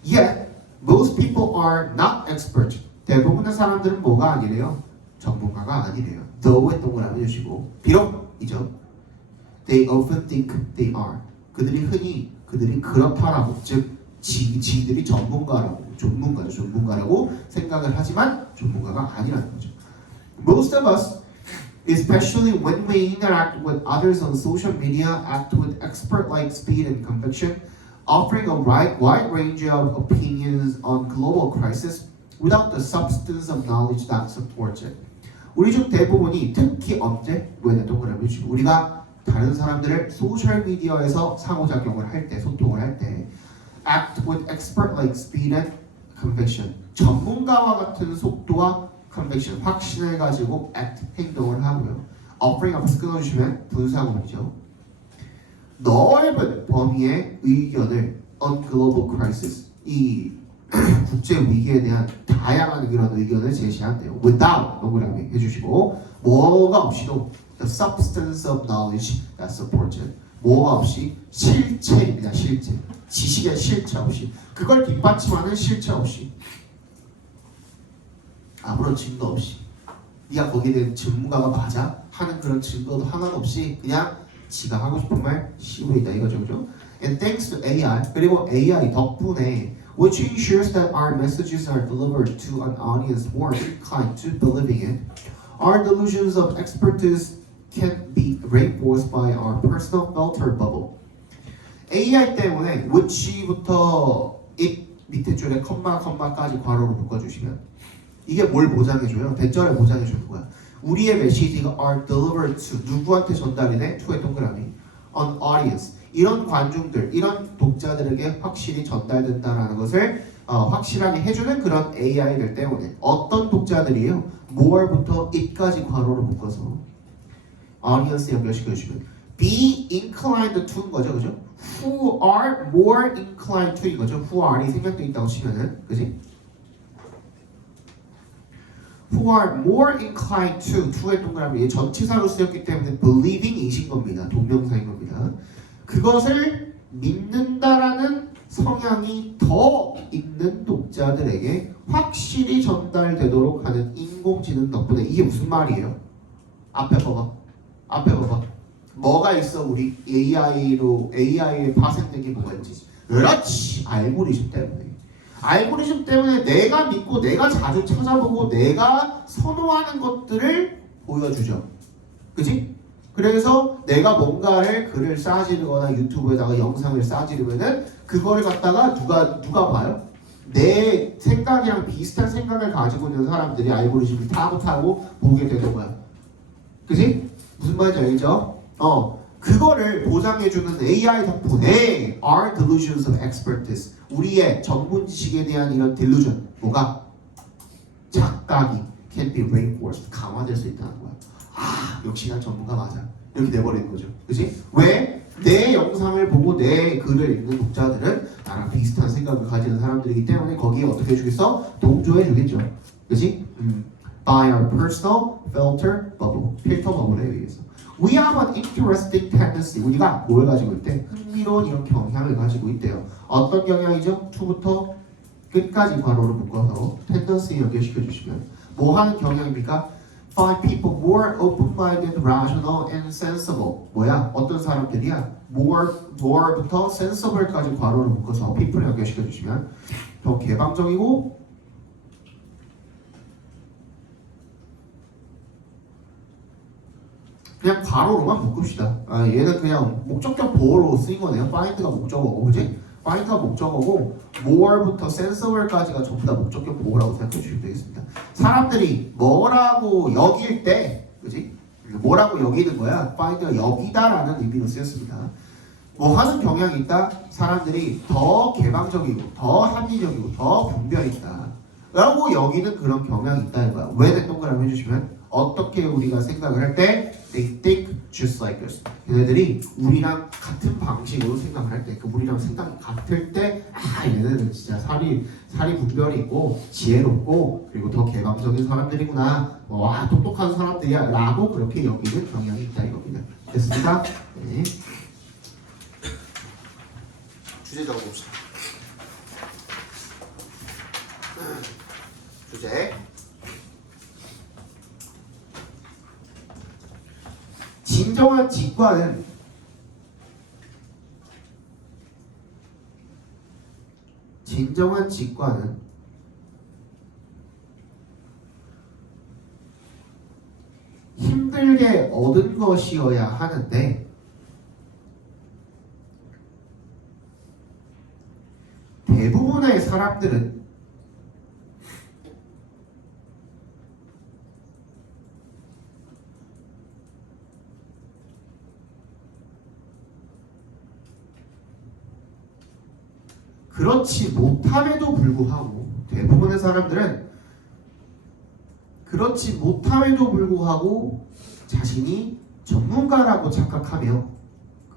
Yet most people are not experts. 대부분의 사람들은 뭐가 아니래요? 전문가가 아니래요. Though의 동그라미 주시고 비록이죠. They often think they are. 그들이 그렇다라고 즉 지들이 전문가라고 생각을 하지만 전문가가 아니라는 거죠. Most of us, especially when we interact with others on social media, act with expert-like speed and conviction, offering a wide range of opinions on global crisis without the substance of knowledge that supports it. 우리 중 대부분이 특히 언제? 왜 동그라미 주고 우리가 다른 사람들을 소셜 미디어에서 상호작용을 할 때, 소통을 할 때 act with expert-like speed and conviction. 전문가와 같은 속도와 conviction, 확신을 가지고 act, 행동을 하고요. offering 앞에서 끊어주시면 분사구문이죠. 넓은 범위의 의견을 on global crisis, 이 국제 위기에 대한 다양한 이런 의견을 제시한대요. without 동그라미 해주시고 뭐가 없이도 the substance of knowledge that supports it. 뭐가 없이 실체입니다. 실체. 지식의 실체 없이 그걸 뒷받침하는 실체 없이 아무런 증거 없이 네가 거기에 대한 전문가가 맞아? 하는 그런 증거도 하나도 없이 그냥 지가 하고 싶은 말 씌우고 있다 이거죠. 그죠? And thanks to AI 그리고 AI 덕분에 which ensures that our messages are delivered to an audience more inclined to believing it, our delusions of expertise can be reinforced by our personal filter bubble. AI 때문에 which부터 it 밑에 줄에 컴마까지 괄호로 묶어주시면 이게 뭘 보장해줘요? 대절을 보장해주는 거야. 우리의 메시지가 are delivered to 누구한테 전달이 돼? to의 동그라미 an audience 이런 관중들, 이런 독자들에게 확실히 전달된다라는 것을 확실하게 해주는 그런 AI들 때문에 어떤 독자들이에요? more부터 it까지 괄호로 묶어서 audience 연결시켜주시면 be inclined to인 거죠, 그죠? Who are more inclined to인 거죠. Who are이 생략돼 있다고 치면은, 그지? Who are more inclined to의 동그라미 얘 전치사로 쓰였기 때문에 believing이신 겁니다. 동명사인 겁니다. 그것을 믿는다라는 성향이 더 있는 독자들에게 확실히 전달되도록 하는 인공지능 덕분에 이게 무슨 말이에요? 앞에 봐봐. 뭐가 있어 우리 AI에 파생된 게 뭐가 있지? 그렇지, 알고리즘 때문에 내가 믿고 내가 자주 찾아보고 내가 선호하는 것들을 보여주죠. 그지? 그래서 내가 뭔가를 글을 싸지르거나 유튜브에다가 영상을 싸지르면은 그걸 갖다가 누가 봐요? 내 생각이랑 비슷한 생각을 가지고 있는 사람들이 알고리즘을 타고 보게 되는 거야. 그지? 무슨 말인지 알죠? 그거를 보장해주는 AI 덕분에 our delusions of expertise 우리의 전문 지식에 대한 이런 delusion 뭐가? 착각이 can be reinforced 강화될 수 있다는 거야. 아 역시 난 전문가 맞아 이렇게 돼버리는 거죠. 그치? 왜? 내 영상을 보고 내 글을 읽는 독자들은 나랑 비슷한 생각을 가지는 사람들이기 때문에 거기에 어떻게 해주겠어? 동조해 주겠죠. 그치? By our personal filter bubble 필터 버블에 의해서 We have an interesting tendency 우리가 뭘 가지고 있대? 흥미로운 이런 경향을 가지고 있대요. 어떤 경향이죠? to부터 끝까지 괄호로 묶어서 tendency 연결시켜 주시면 뭐 하는 경향입니까? Find people more open-minded, rational, and sensible. 뭐야? 어떤 사람들이야? more부터 sensible까지 괄호로 묶어서 people 연결시켜 주시면 더 개방적이고 그냥 괄호로만 묶읍시다. 얘는 그냥 목적격 보호로 쓰인 거네요. find가 목적어고, 그지? find가 목적어고 more부터 sensible까지가 전부 다 목적격 보호라고 생각해 주시면 되겠습니다. 사람들이 뭐라고 여길 때, 그지? 뭐라고 여기는 거야? find가 여기다라는 의미로 쓰였습니다. 뭐 하는 경향이 있다? 사람들이 더 개방적이고, 더 합리적이고, 더 분별이 있다. 라고 여기는 그런 경향이 있다 이거야. 왜 동그라미 해주시면 어떻게 우리가 생각을 할 때 they think just like us. 얘네들이 우리랑 같은 방식으로 생각을 할 때, 우리랑 생각이 같을 때, 얘네들은 진짜 사리 분별이 있고 지혜롭고 그리고 더 개방적인 사람들이구나. 와 똑똑한 사람들이야라고 그렇게 여기는 경향이 있다 이겁니다. 됐습니까? 네. 주제 적어봅시다. 주제. 진정한 직관은 힘들게 얻은 것이어야 하는데 대부분의 사람들은 그렇지 못함에도 불구하고 대부분의 사람들은 그렇지 못함에도 불구하고 자신이 전문가라고 착각하며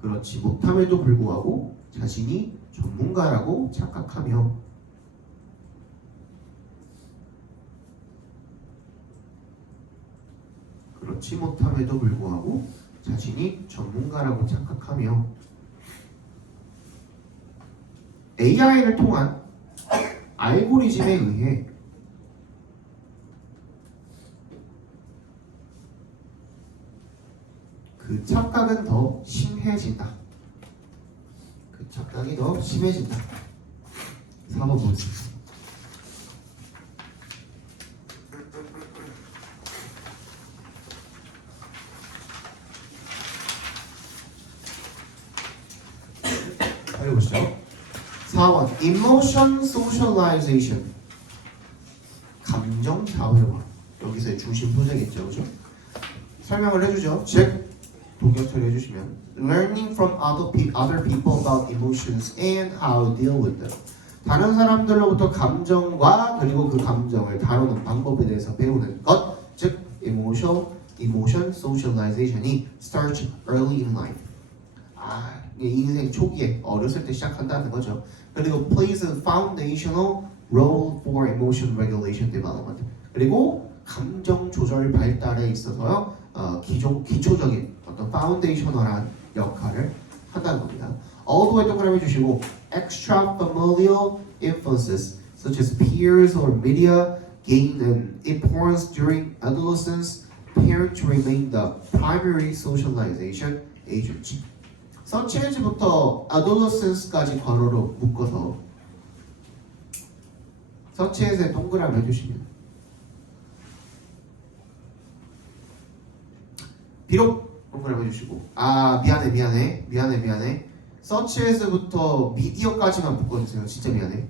그렇지 못함에도 불구하고 자신이 전문가라고 착각하며 그렇지 못함에도 불구하고 자신이 전문가라고 착각하며 AI를 통한 알고리즘에 의해 그 착각은 더 심해진다. 그 착각이 더 심해진다. 4번 문제. 빨리 보시죠. 4번 Emotion Socialization 감정 자회화 여기서의 중심 소재겠죠, 그죠? 설명을 해주죠. 즉 동력 처리해 주시면 Learning from other people about emotions and how to deal with them 다른 사람들로부터 감정과 그리고 그 감정을 다루는 방법에 대해서 배우는 것 즉 Emotion Socialization이 starts early in life 인생 초기에 어렸을 때 시작한다는 거죠. 그리고 plays a foundational role for emotion regulation development. 그리고 감정 조절 발달에 있어서요, 기초적인 어떤 파운데이셔널한 역할을 한다는 겁니다. 어도에 동그라미 주시고 extra familial influences such as peers or media gain an importance during adolescence. Parents remain the primary socialization agent. such as부터 adolescence까지 괄호로 묶어서 such as에 동그라미 해주시면 비록 동그라미 해주시고 미안해 such as부터 미디어까지만 묶어주세요. 진짜 미안해.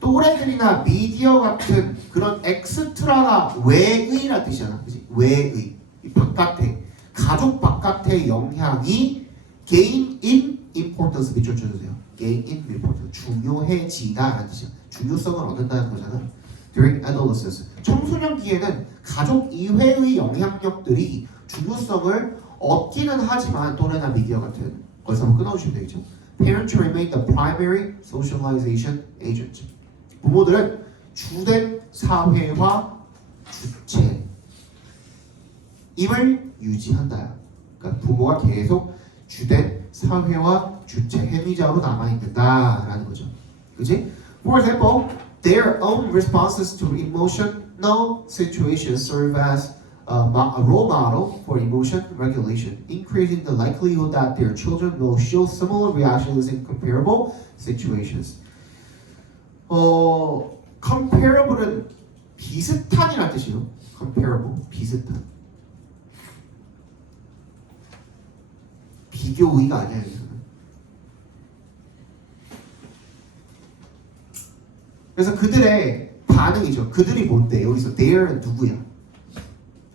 또래들이나 미디어 같은 그런 엑스트라가 외의란 뜻이잖아. 그치? 외의. 이 바깥에. 가족 바깥의 영향이 gain in importance 밑줄 쳐주세요. gain in importance. 중요해지다 라는 뜻이야. 중요성을 얻는다는 거잖아. during adolescence. 청소년기에는 가족 이외의 영향력들이 중요성을 얻기는 하지만 또래나 미디어 같은 거기서 한번 끊어주시면 되겠죠. Parents remain the primary socialization agent. 부모들은 주된 사회화 주체 임을 유지한다. 그러니까 부모가 계속 주된 사회화 주체 행위자로 남아있는다라는 거죠. 그치? For example, their own responses to emotional situations serve as a role model for emotion regulation, increasing the likelihood that their children will show similar reactions in comparable situations. comparable은 비슷한이라는 뜻이에요. comparable, 비슷한. 비교의가 아니야 여기서는. 그래서 그들의 반응이죠. 그들이 뭔데? 여기서 they're 누구야?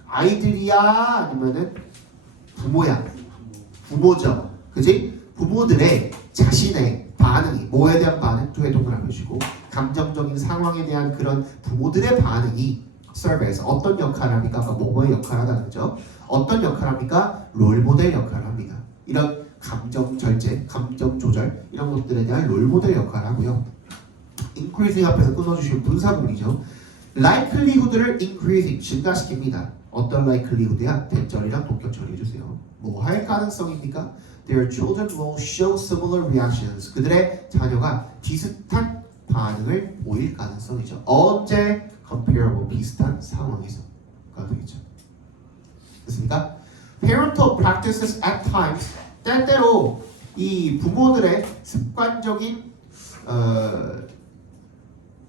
아이들이야? 아니면은 부모야? 부모죠. 그지? 부모들의 자신의 반응이 뭐에 대한 반응? 두 개 동그라미 주시고 감정적인 상황에 대한 그런 부모들의 반응이 serve에서 어떤 역할을 합니까? 아까 뭐뭐의 역할을 하다는 거죠. 어떤 역할을 합니까? 롤모델 역할을 합니다. 이런 감정 절제, 감정 조절 이런 것들에 대한 롤모델 역할을 하고요. increasing 앞에서 끊어주시면 분사구문이죠. likelihood를 increasing 증가시킵니다. 어떤 likelihood야? 대절이랑 동격절 해주세요. 뭐 할 가능성입니까? Their children will show similar reactions. 그들의 자녀가 비슷한 반응을 보일 가능성이죠. 언제? comparable, 비슷한 상황에서가 되겠죠. 됐습니까? Parental practices at times, 때때로 이 부모들의 습관적인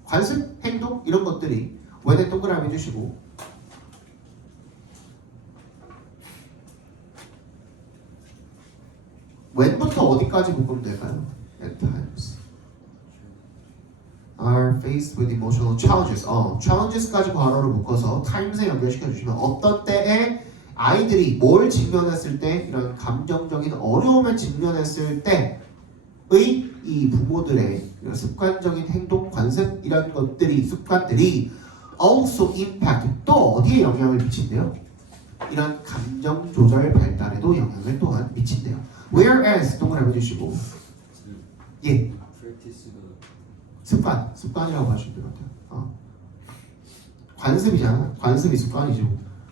관습, 행동 이런 것들이 when에 동그라미 해주시고 when부터 어디까지 묶으면 될까요? At times are faced with emotional challenges. challenges까지 괄호를 묶어서 times에 연결시켜 주시면 어떤 때에 아이들이 뭘 직면했을 때 이런 감정적인 어려움에 직면했을 때의 이 부모들의 이런 습관적인 행동, 관습 이런 것들이 습관들이 also impact 또 어디에 영향을 미친대요? 이런 감정 조절 발달에도 영향을 또한 미친대요. Whereas 동그라미 해주시고 예 습관이라고 봐주시면 될 것 같아요. 관습이잖아. 관습이 습관이죠.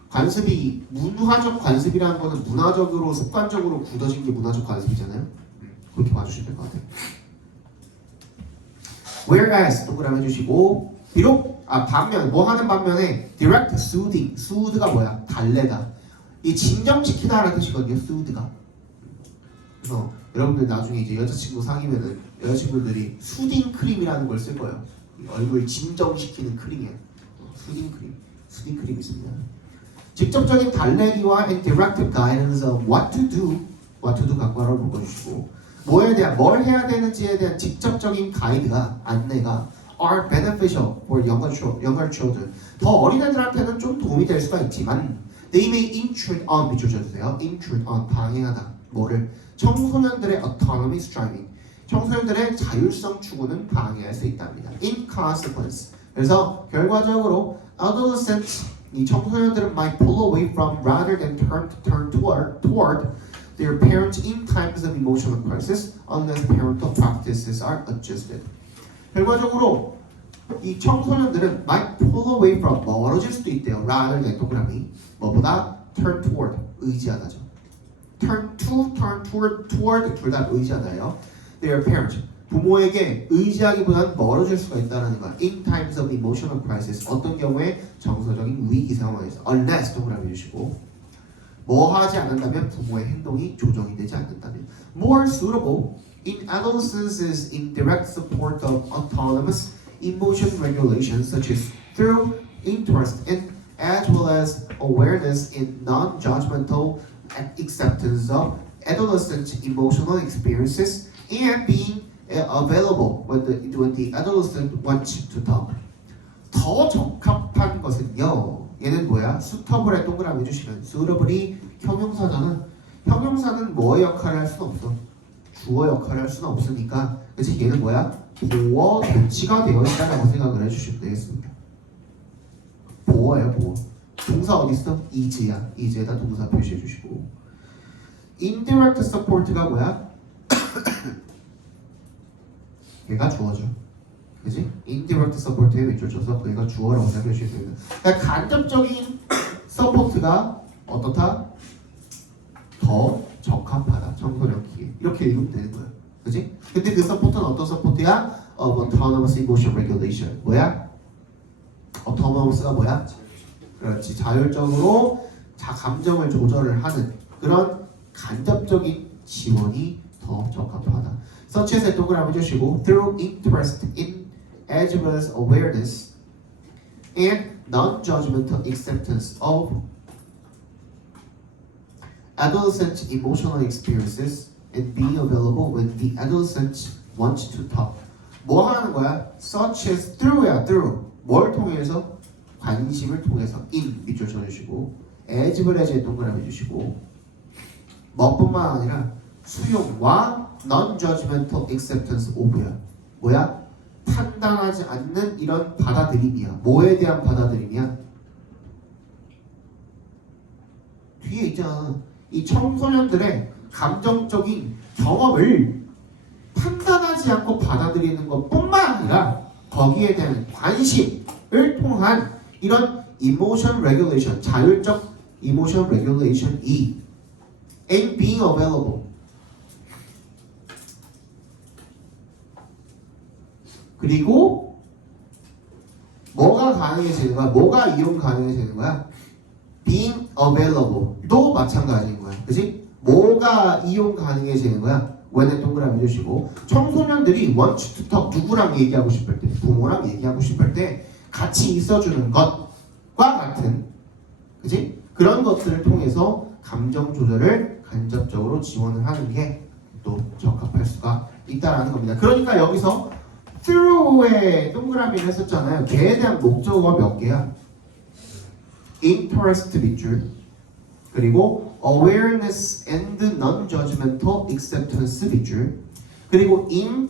관습이 문화적 관습이라는 거는 문화적으로 습관적으로 굳어진 게 문화적 관습이잖아요. 그렇게 봐주시면 될 것 같아요. Whereas 동그라미 해주시고 비록 반면 뭐 하는 반면에 direct soothing, soothe가 뭐야? 달래다. 이 진정시키다라는 뜻이거든요. soothe가. 그래서 여러분들 나중에 이제 여자친구 사귀면은 여자친구들이 수딩 크림이라는 걸 쓸 거예요. 얼굴 진정시키는 크림이에요. 수딩 크림 있습니다. 직접적인 달래기와 and direct guidance of what to do 각과를 묶어주시고 뭘 해야 되는지에 대한 직접적인 가이드가 안내가 are beneficial for younger children. 더 어린애들한테는 좀 도움이 될 수가 있지만 they may intrude on 밑줄 쳐주세요. intrude on 방해하다. 뭐를? 청소년들의 autonomy striving. 청소년들의 자율성 추구는 방해할 수 있답니다. In consequence. 그래서 결과적으로 adolescent 이 청소년들은 might pull away from rather than turn toward their parents in times of emotional crisis unless parental practices are adjusted. 결과적으로 이 청소년들은 might pull away from 멀어질 수도 있대요. rather than 동그라미 뭐보다 turn toward 의지하다죠. turn toward 둘 다 의지하다예요. Their parents 부모에게 의지하기보다는 멀어질 수가 있다는 거야. In times of emotional crisis 어떤 경우에 정서적인 위기 상황에서 unless 동그라미 주시고 뭐 하지 않는다면 부모의 행동이 조정이 되지 않는다면 more suitable in adolescence is in direct support of autonomous emotion regulation such as through interest in as well as awareness in non-judgmental acceptance of adolescent emotional experiences and being available when the adolescent wants to talk. 더 적합한 것은요. 얘는 뭐야? suitable에 동그라미 주시면 suitable이 형용사잖아. 형용사는 뭐의 역할을 할 수는 없어. 주어 역할을 할 수는 없으니까 그래서 얘는 뭐야? 보어 대치가 되어 있다라고 생각을 해주시면 되겠습니다. 보어예요, 보어. 동사 어디 있어? is야. is에다 동사 표시해 주시고. indirect support가 뭐야? 얘가 주어죠. 그지? indirect support에 왼쪽 줘서 얘가 주어라고 생각해 주시면 됩니다. 그러니까 간접적인 서포트가 어떻다? 더 적합하다. 청소년기에. 이렇게 읽으면 되는 거야. 그지? 근데 그 서포트는 어떤 서포트야? autonomous emotion regulation. 뭐야? autonomous가 뭐야? 그렇지. 자율적으로 감정을 조절을 하는 그런 간접적인 지원이 더 적합하다. such as에 동그라미 주시고 through interest in as well as awareness and non-judgmental acceptance of adolescent emotional experiences and being available when the adolescent wants to talk. 뭐 하는 거야? such as through야, through. 뭘 통해서? 관심을 통해서. in 밑줄 쳐주시고 as well as에 동그라미 주시고 뭐뿐만 아니라 수용과 non-judgmental acceptance of야. 뭐야? 판단하지 않는 이런 받아들임이야. 뭐에 대한 받아들임이야? 뒤에 있잖아. 이 청소년들의 감정적인 경험을 판단하지 않고 받아들이는 것뿐만 아니라 거기에 대한 관심을 통한 이런 emotion regulation, 자율적 emotion regulation이 and being available 그리고 뭐가 가능해지는 거야? 뭐가 이용 가능해지는 거야? being available도 마찬가지인 거야. 그치? 뭐가 이용 가능해지는 거야? when에 동그라미 주시고 청소년들이 want to talk 누구랑 얘기하고 싶을 때 부모랑 얘기하고 싶을 때 같이 있어주는 것과 같은 그치? 그런 것들을 통해서 감정 조절을 간접적으로 지원을 하는 게 또 적합할 수가 있다라는 겁니다. 그러니까 여기서 through에 동그라미를 했었잖아요. 걔에 대한 목적어가 몇 개야? interest 밑줄 그리고 awareness and non-judgmental acceptance 밑줄 그리고 in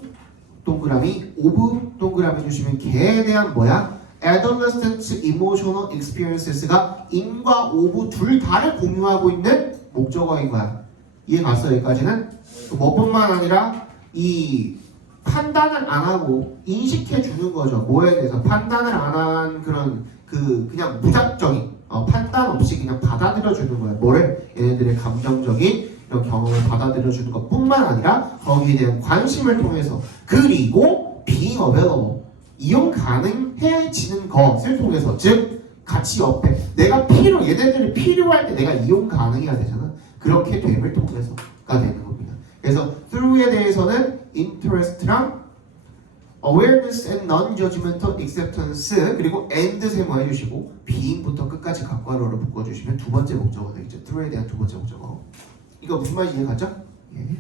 동그라미 of 동그라미 주시면 걔에 대한 뭐야? adolescent emotional experiences가 in과 of 둘 다를 공유하고 있는 목적어인 거야. 이해 갔어? 여기까지는? 뭐뿐만 아니라 이 판단을 안 하고 인식해 주는 거죠. 뭐에 대해서 판단을 안 한 그런 그냥 무작정인 판단 없이 그냥 받아들여 주는 거예요. 뭐를? 얘네들의 감정적인 이런 경험을 받아들여 주는 것뿐만 아니라 거기에 대한 관심을 통해서 그리고 being available 이용 가능해지는 것을 통해서 즉 같이 옆에 내가 얘네들이 필요할 때 내가 이용 가능해야 되잖아. 그렇게 됨을 통해서가 되는 겁니다. 그래서 through에 대해서는 interest랑 awareness and non-judgmental acceptance 그리고 and 세모해 주시고 being부터 끝까지 각괄호를 묶어주시면 두 번째 목적어 되겠죠. through에 대한 두 번째 목적어. 이거 무슨 말인지 이해가죠? 예.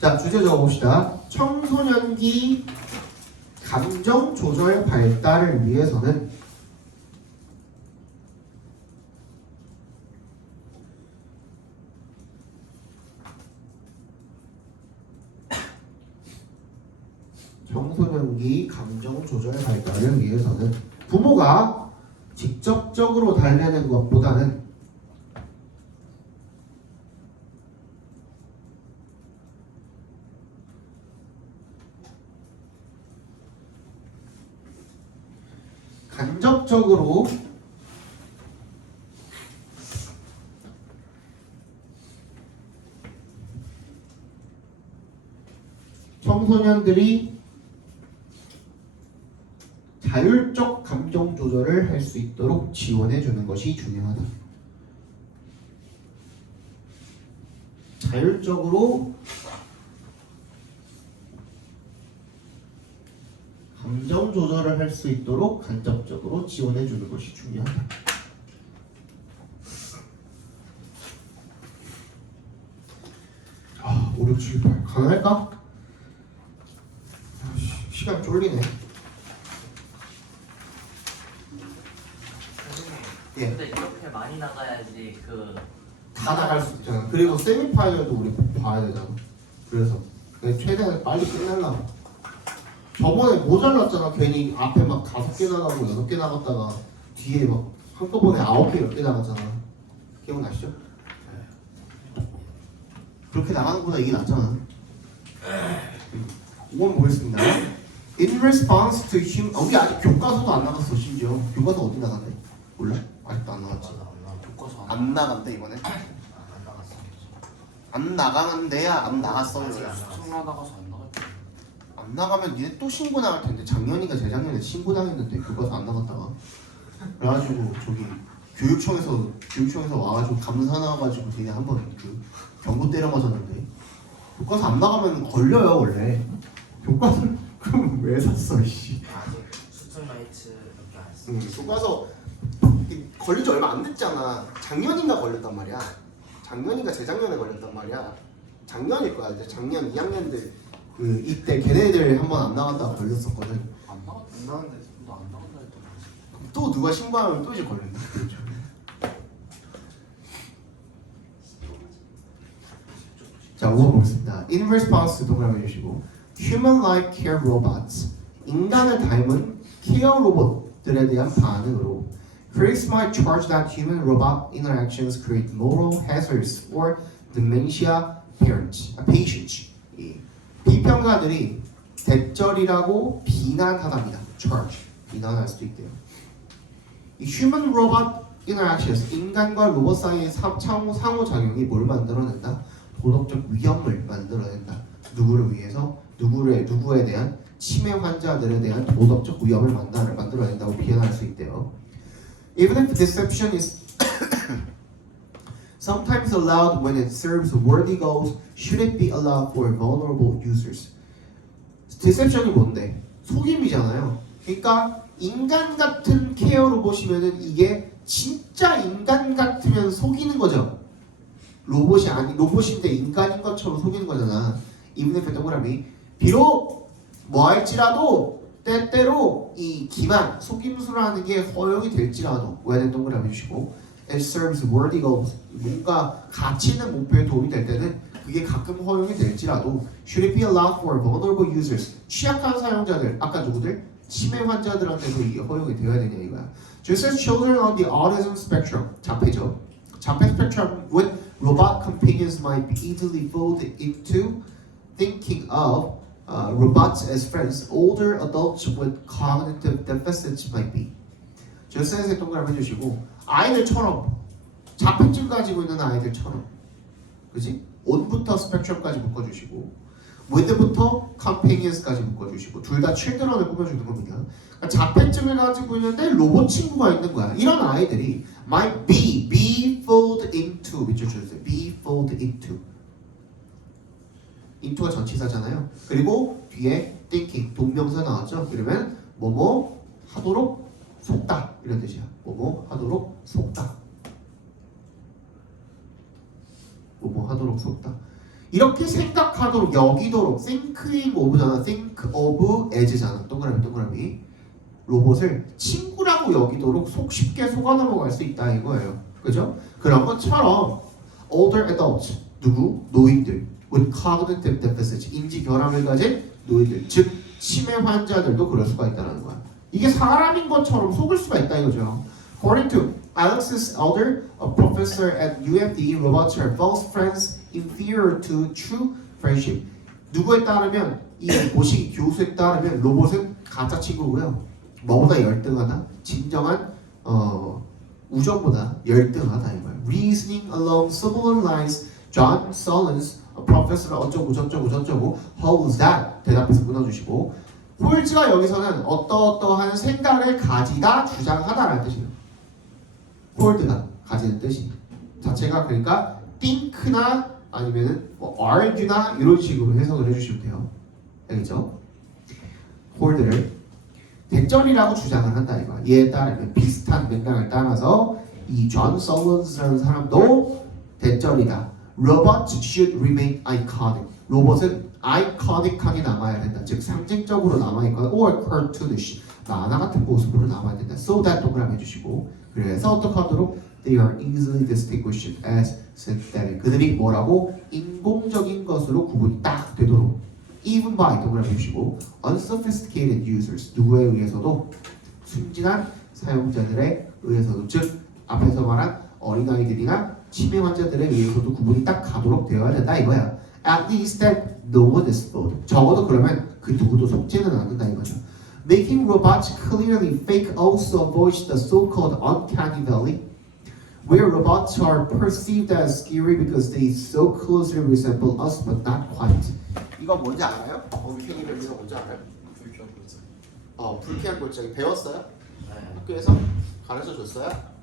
자, 주제 적어봅시다. 청소년기 감정 조절 발달을 위해서는 청소년기 감정 조절 발달을 위해서는 부모가 직접적으로 달래는 것보다는 간접적으로 청소년들이 자율적 감정 조절을 할 수 있도록 지원해 주는 것이 중요하다. 자율적으로 감정 조절을 할 수 있도록 간접적으로 지원해 주는 것이 중요하다. 아, 5, 6, 7, 8 가능할까? 시간 쫄리네. 예. 근데 이렇게 많이 나가야지 그 다 나갈 수 있잖아. 그리고 세미파이널도 우리 봐야 되잖아. 그래서 최대한 빨리 끝내려고. 저번에 모자랐잖아. 괜히 앞에 막 5개 나가고 6개 나갔다가 뒤에 막 한꺼번에 9개, 10개 나갔잖아. 기억나시죠? 그렇게 나가는 거보다 이게 낫잖아. 5번 보겠습니다. In response to human, 우리 아직 교과서도 안 나갔어. 심지어 교과서 어디 나갔네? 몰라? 아직도 안 나갔지. 교과서 안 나간대 이번에. 안 나갔어. 안 나가는데야 안 나갔어. 수능 나가서 안 나갔지. 안 나가면 니네 또 신고 나갈 텐데. 작년인가 재작년에 신고 당했는데 교과서 안 나갔다가 그래가지고 저기 교육청에서 와가지고 감사 나와가지고 니네 한번 그 경고 때려 맞았는데 교과서 안 나가면 걸려요 원래. 교과서를 그럼 왜 샀어 씨. 아직 수능 라이트밖에 안 했어. 교과서 걸린 지 얼마 안 됐잖아. 작년인가 걸렸단 말이야. 작년인가 재작년에 걸렸단 말이야. 작년일 거야. 이제 작년 2학년들 그 이때 걔네들 한 번 안 나간다고 걸렸었거든. 안 나갔는데 너 안 나간다 했더니. 또 누가 신고하면 또 이제 걸린다. 그렇죠. 자, 5번 보겠습니다. In response 동그라미 주시고 human-like care robots 인간을 닮은 케어 로봇들에 대한 반응으로 critics might charge that human-robot interactions create moral hazards for dementia patients. 이 비평가들이 대절이라고 비난하답니다. charge, 비난할 수도 있대요. 이 human-robot interactions, 인간과 로봇 사이의 상호작용이 뭘 만들어낸다? 도덕적 위험을 만들어낸다. 누구를 위해서? 누구에 대한 치매 환자들에 대한 도덕적 위험을 만들어낸다고 비난할 수 있대요. Even if deception is sometimes allowed when it serves worthy goals, should it be allowed for vulnerable users? deception이 뭔데? 속임이잖아요. 그러니까 인간 같은 케어 로봇이면은 이게 진짜 인간 같으면 속이는 거죠. 로봇인데 인간인 것처럼 속이는 거잖아. Even if 동그라미 비록 뭐 할지라도 때때로 이 기만 속임수라는 게 허용이 될지라도 왜는 동그라미 주시고 it serves worthy goals 뭔가 가치 있는 목표에 도움이 될 때는 그게 가끔 허용이 될지라도 should it be allowed for vulnerable users 취약한 사용자들 아까 누구들? 치매 환자들한테도 이게 허용이 되어야 되냐 이거야. Just as children on the autism spectrum 자폐죠. 자폐 스펙트럼 with robot companions might be easily fooled into thinking of robots as friends, older adults with cognitive deficits might be. 저스에서 동그라미 해주시고 아이들처럼 자폐증 가지고 있는 아이들처럼 그지? on부터 스펙트럼까지 묶어주시고 with부터 companions까지 묶어주시고 둘 다 children을 꾸며주는 겁니다. 그러니까 자폐증을 가지고 있는데 로봇 친구가 있는 거야. 이런 아이들이 might be fooled into 밑줄 쳐주세요. be fooled into into가 전치사잖아요. 그리고 뒤에 thinking 동명사 나왔죠. 그러면 뭐뭐 하도록 속다 이런 뜻이야. 뭐뭐 하도록 속다. 뭐뭐 하도록 속다. 이렇게 생각하도록 여기도록 thinking of잖아. think of as잖아. 동그라미 로봇을 친구라고 여기도록 속 쉽게 속아 넘어갈 수 있다 이거예요. 그죠? 그런 것처럼 older adults 누구? 노인들 with cognitive deficits 인지 결함을 가진 노인들 즉 치매 환자들도 그럴 수가 있다는 거야. 이게 사람인 것처럼 속을 수가 있다 이거죠. According to Alexis Elder, a professor at UMD, robots are false friends inferior to true friendship. 누구에 따르면 이 모식 교수에 따르면 로봇은 가짜 친구고요. 뭐보다 열등하다. 진정한 우정보다 열등하다 이 말. Reasoning along similar lines, John Solons, a professor 어쩌고 저쩌고 저쩌고 holds that 대답해서 끊어주시고 홀즈가 여기서는 어떠어떠한 생각을 가지다 주장하다라는 뜻이에요. 홀드가 가지는 뜻이 자체가 그러니까 think나 아니면은 뭐 argue나 이런 식으로 해석을 해주시면 돼요. 알겠죠? 홀드를 대절이라고 주장을 한다 이거. 이에 따르면 비슷한 맥락을 따라서 이 존 솔런스라는 사람도 대절이다. Robots should remain iconic. 로봇은 iconic하게 남아야 된다. 즉 상징적으로 남아있거나 or cartoonish 만화 같은 모습으로 남아야 된다. So that 동그라미 해주시고 그래서 어떻게 하도록 they are easily distinguished as synthetic. 그들이 뭐라고 인공적인 것으로 구분이 딱 되도록 even by 동그라미 해주시고 unsophisticated users 누구에 의해서도 순진한 사용자들에 의해서도 즉 앞에서 말한 어린아이들이나 치매 환자들에 의해서도 구분이 딱 가도록 되어야 된다 이거야. At least that no one is fooled. 적어도 그러면 그 누구도 속지는 않는다 이거죠. Making robots clearly fake also avoids the so-called uncanny valley, where robots are perceived as scary because they so closely resemble us but not quite. 이거 뭔지 알아요? uncanny valley가 뭔지 알아요? 불쾌한 거죠. 불쾌한 골짜기 배웠어요? 네. 학교에서 가르쳐 줬어요?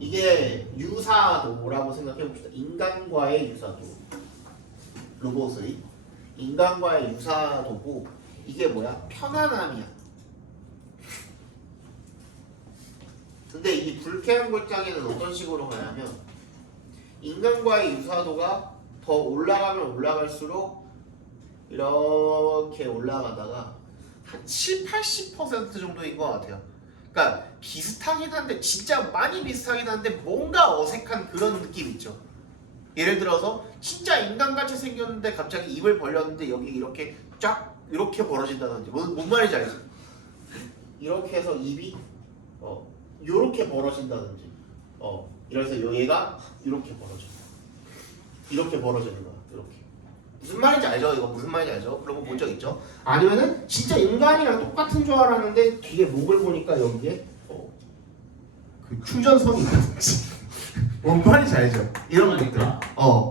이게 유사도라고 생각해 봅시다. 인간과의 유사도. 로봇의 인간과의 유사도고 이게 뭐야? 편안함이야. 근데 이 불쾌한 골짜기는 어떤 식으로 가냐면 인간과의 유사도가 더 올라가면 올라갈수록 이렇게 올라가다가 한 70-80% 정도인 것 같아요. 그러니까 비슷하긴 한데 진짜 많이 비슷하긴 한데 뭔가 어색한 그런 느낌 있죠. 예를 들어서 진짜 인간같이 생겼는데 갑자기 입을 벌렸는데 여기 이렇게 쫙 이렇게 벌어진다든지 뭔 말인지 알지? 이렇게 해서 입이 이렇게 벌어진다든지 이래서 얘가 이렇게 벌어져. 이렇게 벌어지는 거야. 이렇게. 무슨 말인지 알죠? 이거 무슨 말인지 알죠? 그런 거 본 적 있죠? 아니면은 진짜 인간이랑 똑같은 줄 알았는데 뒤에 목을 보니까 여기에 그 충전선이 있다든지 뭔 말인지 알죠? 이런 것들.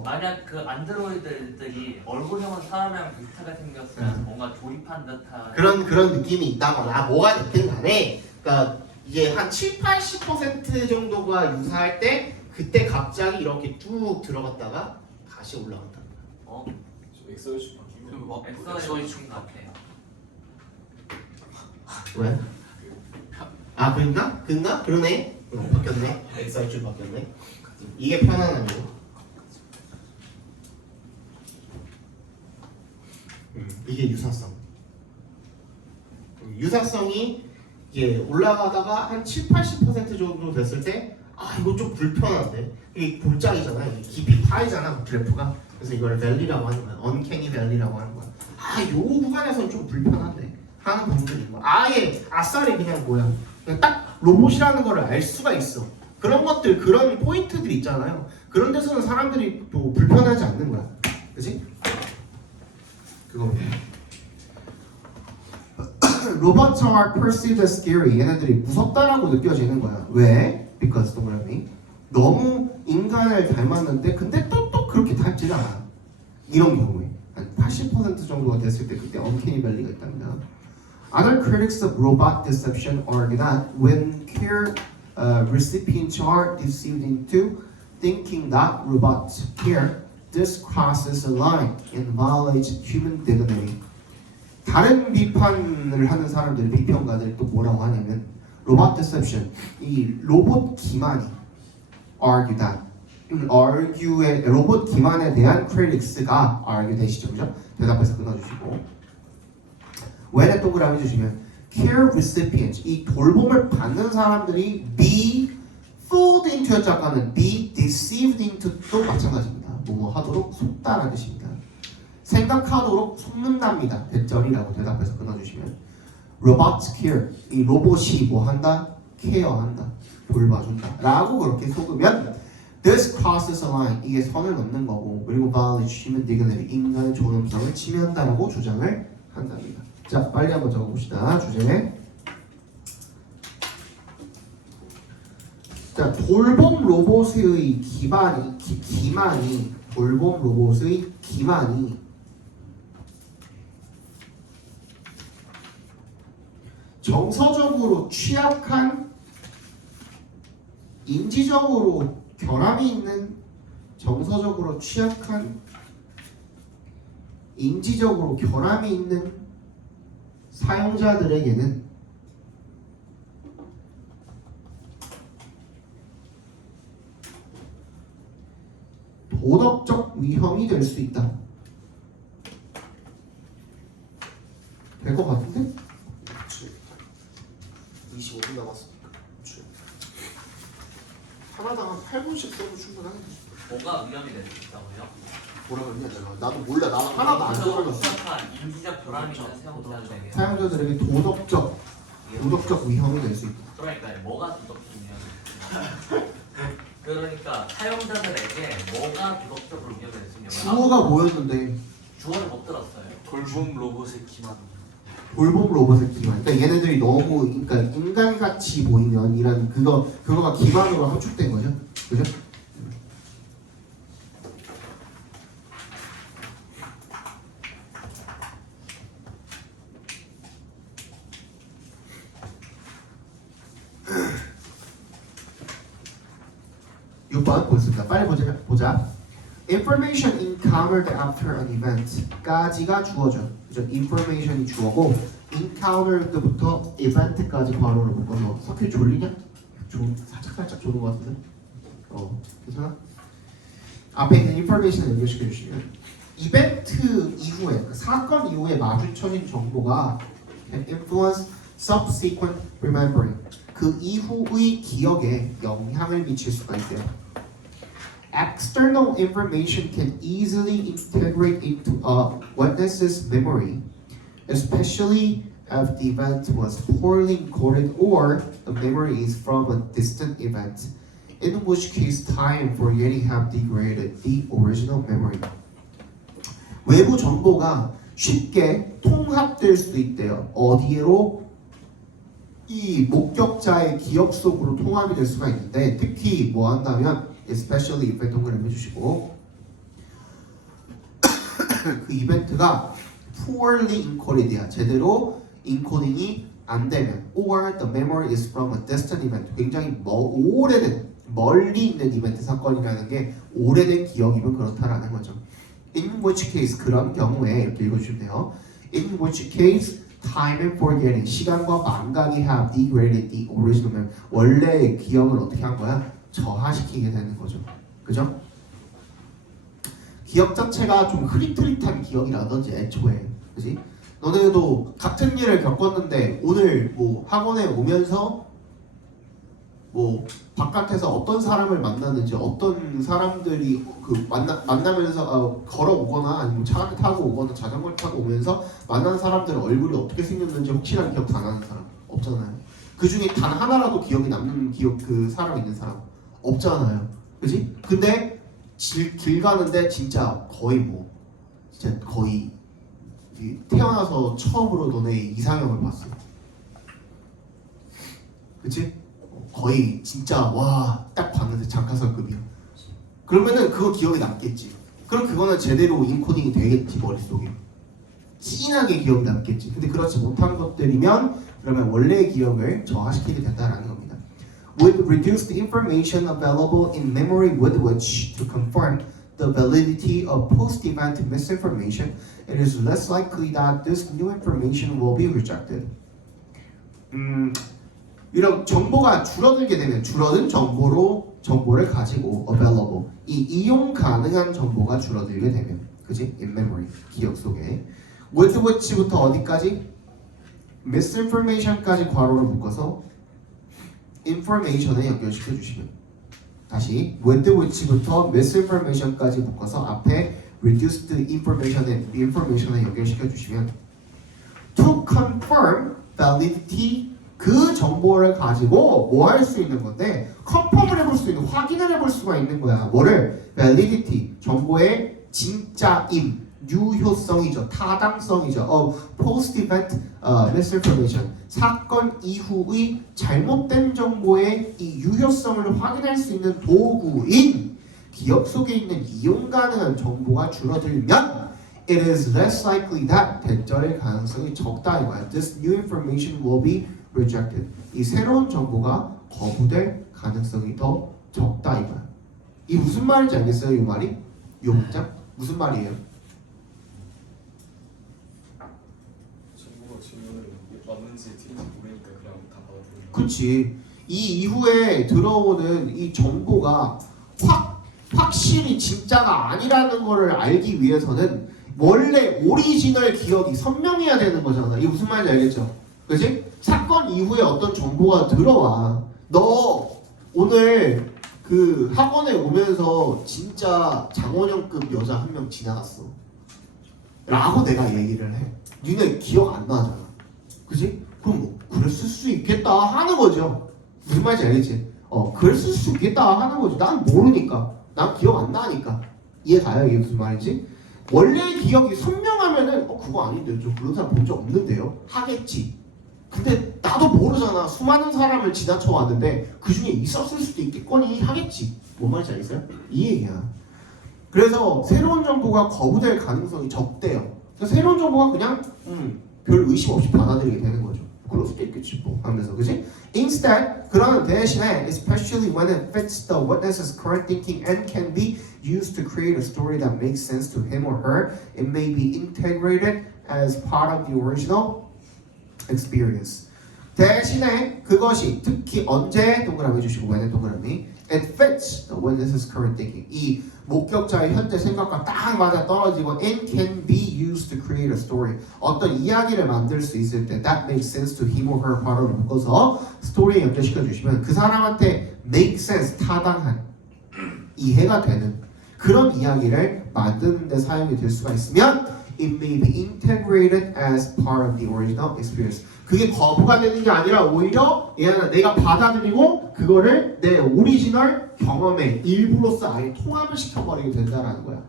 만약 그 안드로이드들이 얼굴형은 사람이랑 비슷하게 생겼으면 뭔가 조립한 듯한 그런 느낌이 있다거나 뭐가 됐든 간에 그러니까 이게 한 70-80% 정도가 유사할 때 그때 갑자기 이렇게 쭉 들어갔다가 다시 올라간다. 엑소이즈 바뀌면 엑소의 중 같아요. 왜? 아 그런가? 그런가? 그러네. 바뀌었네. 엑사이즈 바뀌었네. 이게 편안함이고. 이게 유사성. 유사성이 이제 올라가다가 한 7-80% 정도 됐을 때 이거 좀 불편한데 이게 골짜기잖아. 이게 깊이 파이잖아 그래프가. 그래서 이걸 밸리라고 하는 거야. 언캐니 밸리라고 하는 거야. 요 구간에서는 좀 불편한데 하는 분들이 있고 아예 아싸리 그냥 뭐야. 그냥 딱 로봇이라는 걸 알 수가 있어. 그런 것들 그런 포인트들 있잖아요. 그런 데서는 사람들이 또 불편하지 않는 거야. 그치? 그겁니다. Robots are perceived as scary. 얘네들이 무섭다라고 느껴지는 거야. 왜? Because 동그라미 너무 인간을 닮았는데 근데 또 그렇게 닮지 않아. 이런 경우에 한 80% 정도가 됐을 때 그때 uncanny valley가 있답니다. Other critics of robot deception argue that when care recipients are deceived into thinking that robots care, this crosses a line and violates human dignity. 다른 비판을 하는 사람들, 비평가들이 또 뭐라고 하냐면 로봇 디셉션, 이 로봇 기만이 argue that argue의 로봇 기만에 대한 critics가 argue 되시죠, 그죠? 대답해서 끊어주시고 when에 동그라미 주시면 care recipients, 이 돌봄을 받는 사람들이 be fooled into였죠. 아까는 be deceived into도 마찬가지입니다. 뭐 하도록 속다라는 뜻입니다. 생각하도록 속는답니다. 대절이라고 대답해서 끊어주시면 robots care 이 로봇이 뭐 한다? 케어한다. 돌봐준다. 라고 그렇게 속으면 this crosses a line 이게 선을 넘는 거고 그리고 violates human dignity 인간의 존엄성을 침해한다라고 주장을 한답니다. 자 빨리 한번 적어봅시다. 주제 자 돌봄 로봇의 기만이 돌봄 로봇의 기만이 정서적으로 취약한 인지적으로 결함이 있는 정서적으로 취약한 인지적으로 결함이 있는 사용자들에게는 도덕적 위험이 될 수 있다. 될 것 같은데? 25분 남았으니까. 하나당 한 8분씩 써도 충분하겠네. 뭐가 위험이 될 수 있다고요? 뭐라 그랬냐 내가. 나도 몰라. 나는 하나도 안 정서적으로 써봤어. 취약한 인지적 결함이 있는 사용자들에게 사용자들에게 도덕적 위험이 될 수 있다. 그러니까 뭐가 도덕적 위험이 그러니까 사용자들에게 뭐가 도덕적으로 위험이 될 수 있냐면 주어가 뭐였는데 주어를 못 들었어요. 돌봄 로봇의 기만. 돌봄 로봇의 기만. 그러니까 얘네들이 너무 그러니까 인간같이 보이면 이런 그거가 기만으로 함축된 거죠. 그죠? (6번) 보겠습니다. 빨리 보자. Information encountered after an event까지가 주어죠. 그죠? Information이 주어고 encountered부터 event까지 괄호를 묶어서 석희 졸리냐? 살짝 조는 것 같은데? 괜찮아? 앞에 있는 information을 연결시켜 주시면 이벤트 이후에 사건 이후에 마주쳐진 정보가 can influence subsequent remembering 그 이후의 기억에 영향을 미칠 수가 있대요. External information can easily integrate into a witness's memory, especially if the event was poorly encoded or the memory is from a distant event, in which case time and forgetting have degraded the original memory. 외부 정보가 쉽게 통합될 수도 있대요. 어디로? 이 목격자의 기억 속으로 통합이 될 수가 있는데 특히 뭐 한다면 especially if 동그라미 해주시고 그 이벤트가 poorly encoded야 제대로 인코딩이 안 되면 or the memory is from a distant event 굉장히 오래된 멀리 있는 이벤트 사건이라는 게 오래된 기억이면 그렇다라는 거죠. In which case 그런 경우에 이렇게 읽어주시면 돼요. In which case time and forgetting 시간과 망각이 have degraded the original memory 원래의 기억을 어떻게 한 거야? 저하시키게 되는 거죠. 그죠? 기억 자체가 좀 흐릿흐릿한 기억이라든지 애초에 그지? 너네도 같은 일을 겪었는데 오늘 뭐 학원에 오면서 뭐 바깥에서 어떤 사람을 만났는지 어떤 사람들이 그 만나면서 걸어오거나 아니면 차 타고 오거나 자전거를 타고 오면서 만난 사람들 얼굴이 어떻게 생겼는지 확실한 기억 다 나는 사람 없잖아요. 그 중에 단 하나라도 기억이 남는 그 사람 있는 사람 없잖아요. 그지? 근데 길 가는데 진짜 거의 진짜 거의 태어나서 처음으로 너네 이상형을 봤어. 그치? 거의 진짜 와 딱 봤는데 장가설급이야. 그러면은 그거 기억에 남겠지. 그럼 그거는 제대로 인코딩이 되겠지 머릿속에. 진하게 기억이 남겠지. 근데 그렇지 못한 것들이면 그러면 원래의 기억을 저하시키게 된다라는 겁니다. With reduced information available in memory with which to confirm the validity of post-event misinformation, it is less likely that this new information will be rejected. 이런 정보가 줄어들게 되면 줄어든 정보를 가지고 available 이 이용 가능한 정보가 줄어들게 되면 그지? in memory 기억 속에 with which부터 어디까지? misinformation까지 괄호를 묶어서 information에 연결시켜 주시면 다시 with which부터 misinformation까지 묶어서 앞에 reduced information에 연결시켜 주시면 to confirm validity 그 정보를 가지고 뭐 할 수 있는 건데 컨펌을 해볼 수 있는 확인을 해볼 수가 있는 거야. 뭐를? validity 정보의 진짜임 유효성이죠. 타당성이죠. post event misinformation 사건 이후의 잘못된 정보의 이 유효성을 확인할 수 있는 도구인 기억 속에 있는 이용 가능한 정보가 줄어들면 it is less likely that 대절의 가능성이 적다 이거야. This new information will be rejected. 이 새로운 정보가 거부될 가능성이 더 적다 이거야. 이 무슨 말인지 알겠어요? 이 말이? 이 문장? 무슨 말이에요? 정보가 질문을 맞는지 틀린지 모르니까 그냥 다 받아들이는. 그렇지. 이 이후에 들어오는 이 정보가 확실히 진짜가 아니라는 거를 알기 위해서는 원래 오리지널 기억이 선명해야 되는 거잖아. 이게 무슨 말인지 알겠죠? 그치? 사건 이후에 어떤 정보가 들어와. 너 오늘 그 학원에 오면서 진짜 장원영급 여자 한 명 지나갔어. 라고 내가 얘기를 해. 니네 기억 안 나잖아. 그치? 그럼 뭐 그랬을 수 있겠다 하는 거죠. 무슨 말인지 알겠지? 그랬을 수 있겠다 하는 거지. 난 모르니까. 난 기억 안 나니까. 이해 가요? 이게 무슨 말인지? 원래 기억이 선명하면은 그거 아닌데 저 그런 사람 본 적 없는데요? 하겠지. 근데 나도 모르잖아. 수많은 사람을 지나쳐 왔는데 그 중에 있었을 수도 있겠거니 하겠지. 뭔 말인지 알겠어요? 이 얘기야. 그래서 새로운 정보가 거부될 가능성이 적대요. 그래서 새로운 정보가 그냥 별 의심 없이 받아들이게 되는 거죠. 그럴 수도 있겠지 뭐 하면서 그지? Instead, 그러나 대신에 especially when it fits the witness's current thinking and can be used to create a story that makes sense to him or her, it may be integrated as part of the original experience. 대신에 그것이 특히 언제 동그라미 주시고 when에 동그라미 it fits the witness's current thinking. 이 목격자의 현재 생각과 딱 맞아 떨어지고 and can be used to create a story. 어떤 이야기를 만들 수 있을 때 that makes sense to him or her 바로 묶어서 스토리에 연결시켜 주시면 그 사람한테 make sense 타당한 이해가 되는 그런 이야기를 만드는 데 사용이 될 수가 있으면 it may be integrated as part of the original experience. 그게 거부가 되는 게 아니라 오히려 내가 받아들이고 그거를 내 오리지널 경험의 일부로서 아예 통합을 시켜버리게 된다는 거야.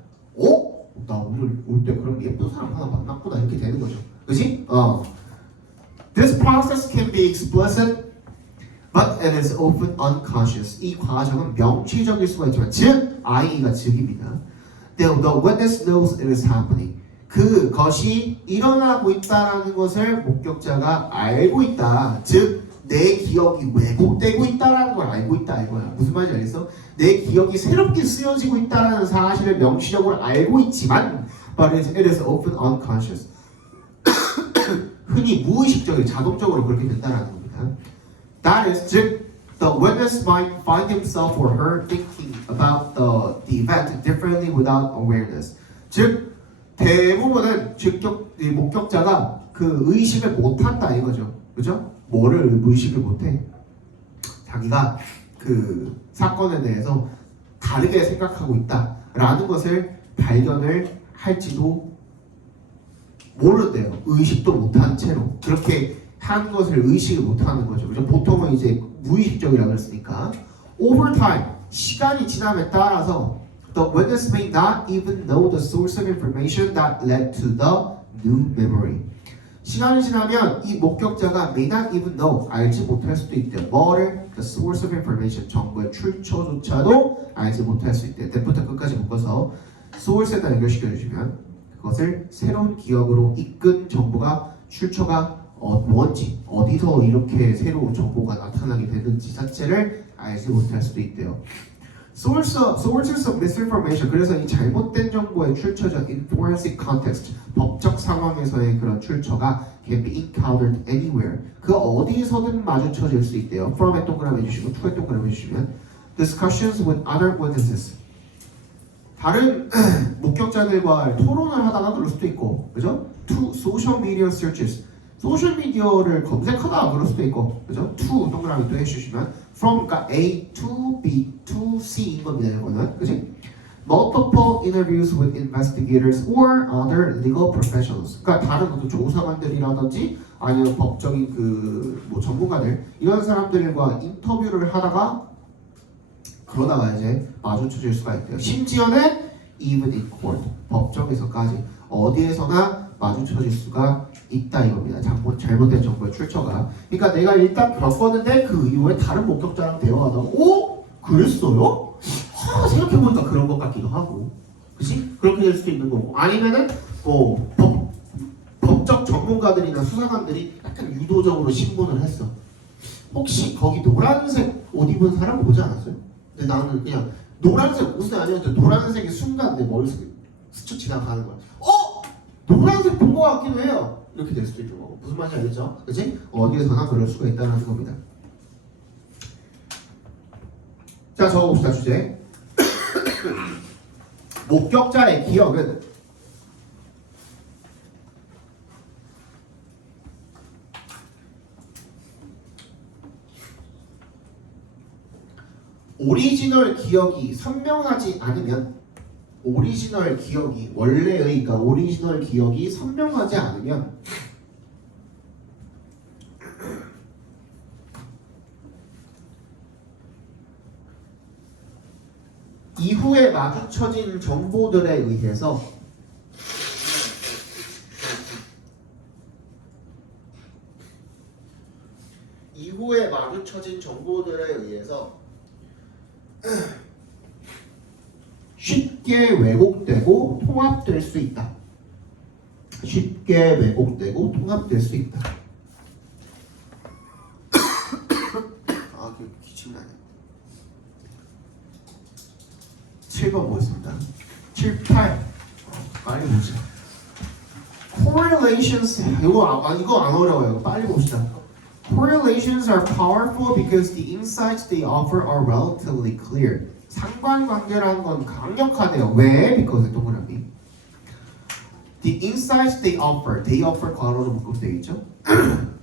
나 오늘 올 때 그럼 예쁜 사람 하나 만났구나 이렇게 되는 거죠. 그지? This process can be explicit, but it is often unconscious. 이 과정은 명시적일 수가 있지만 즉, IE가 즉입니다. The witness knows it is happening. 그것이 일어나고 있다라는 것을 목격자가 알고 있다. 즉, 내 기억이 왜곡되고 있다라는 걸 알고 있다 이거야. 무슨 말인지 알겠어? 내 기억이 새롭게 쓰여지고 있다라는 사실을 명시적으로 알고 있지만 but it is often unconscious. 흔히 무의식적으로 자동적으로 그렇게 된다라는 겁니다. That is, 즉, the witness might find himself or her thinking about the event differently without awareness. 즉, 대부분은 목격자가 그 의식을 못한다 이거죠. 그죠? 뭐를 의식을 못해? 자기가 그 사건에 대해서 다르게 생각하고 있다라는 것을 발견을 할지도 모른대요. 의식도 못한 채로 그렇게 한 것을 의식을 못하는 거죠. 그죠? 보통은 이제 무의식적이라고 했으니까 over time 시간이 지남에 따라서 the witness may not even know the source of information that led to the new memory. 시간이 지나면 이 목격자가 may not even know 알지 못할 수도 있대요. 뭐를? The source of information 정보의 출처조차도 알지 못할 수 있대요. 대부터 끝까지 묶어서 source에다 연결시켜 주시면 그것을 새로운 기억으로 이끈 정보가 출처가 뭔지 어디서 이렇게 새로운 정보가 나타나게 됐는지 자체를 알지 못할 수도 있대요. Sources of misinformation. 그래서 이 잘못된 정보의 출처죠. In forensic context. 법적 상황에서의 그런 출처가 can be encountered anywhere. 그 어디서든 마주쳐질 수 있대요. From에 동그라미 해주시고 to에 동그라미 해주시면 discussions with other witnesses. 다른 목격자들과 토론을 하다가 그럴 수도 있고, 그죠? To social media searches. 소셜 미디어를 검색하다가 그럴 수도 있고, 그죠? to 동그라미 또 해주시면 from 그러니까 A to B to C인 겁니다. 이거는, 그지? Multiple interviews with investigators or other legal professionals. 그러니까 다른 어떤 조사관들이라든지 아니면 법적인 그 뭐 전문가들 이런 사람들과 인터뷰를 하다가 그러다가 이제 마주쳐질 수가 있대요. 심지어는 even in court 법정에서까지 어디에서나 마주쳐질 수가 있다 이겁니다. 잘못된 정보의 출처가. 그러니까 내가 일단 겪었는데 그 이후에 다른 목격자랑 대화하다가 오? 그랬어요? 생각해보니까 그런 것 같기도 하고, 그치? 그렇게 될 수도 있는 거고, 아니면은 뭐 법적 전문가들이나 수사관들이 약간 유도적으로 신문을 했어. 혹시 거기 노란색 옷 입은 사람 보지 않았어요? 근데 나는 그냥 노란색 옷은 아니었는데 노란색이 순간 내 머릿속에 스쳐 지나가는 거야. 노란색 본 것 같기도 해요. 이렇게 될 수도 있는 거고. 무슨 말인지 알겠죠? 그치? 어디에서나 그럴 수가 있다는 겁니다. 자, 적어봅시다. 주제. 목격자의 기억은 오리지널 기억이 선명하지 않으면 오리지널 기억이 원래의 그러니까 오리지널 기억이 선명하지 않으면 이후에 마주쳐진 정보들에 의해서 쉽게 왜곡되고 통합될 수 있다. 쉽게 왜곡되고 통합될 수 있다. 아, 그 기침 나네. 7번 보겠습니다. 7, 8. 빨리 보자. Correlations. 이거 안 어려워요. 빨리 봅시다. Correlations are powerful because the insights they offer are relatively clear. 상관관계라는 건 강력하대요. 왜? Because 동그라미. The insights they offer 괄호로 묶음되어 있죠.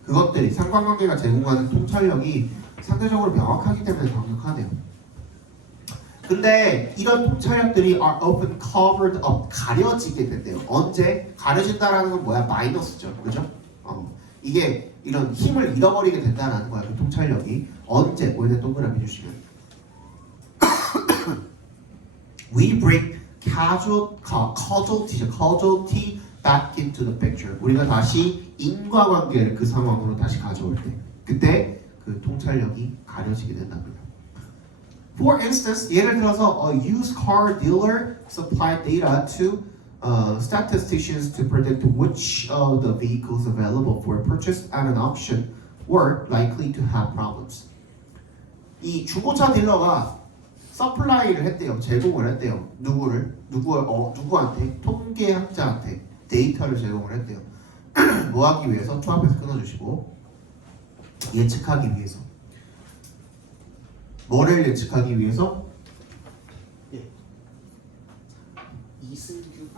그것들이 상관관계가 제공하는 통찰력이 상대적으로 명확하기 때문에 강력하대요. 근데 이런 통찰력들이 are often covered up, 가려지게 된대요. 언제? 가려진다라는 건 뭐야? 마이너스죠. 그죠? 이게 이런 힘을 잃어버리게 된다는 거야. 그 통찰력이. 언제? 원래 동그라미 주시면. We bring causality back into the picture. 우리가 다시 인과관계를 그 상황으로 다시 가져올 때, 그때 그 통찰력이 가려지게 된답니다. For instance, 예를 들어서 a used car dealer supplied data to statisticians to predict which of the vehicles available for purchase at an auction were likely to have problems. 이 중고차 딜러가 서플라이를 했대요. 제공을 했대요. 누구한테? 통계학자한테 데이터를 제공을 했대요. 뭐 하기 위해서? 투합해서 끊어주시고 예측하기 위해서. 뭐를 예측하기 위해서? 예. 이승규,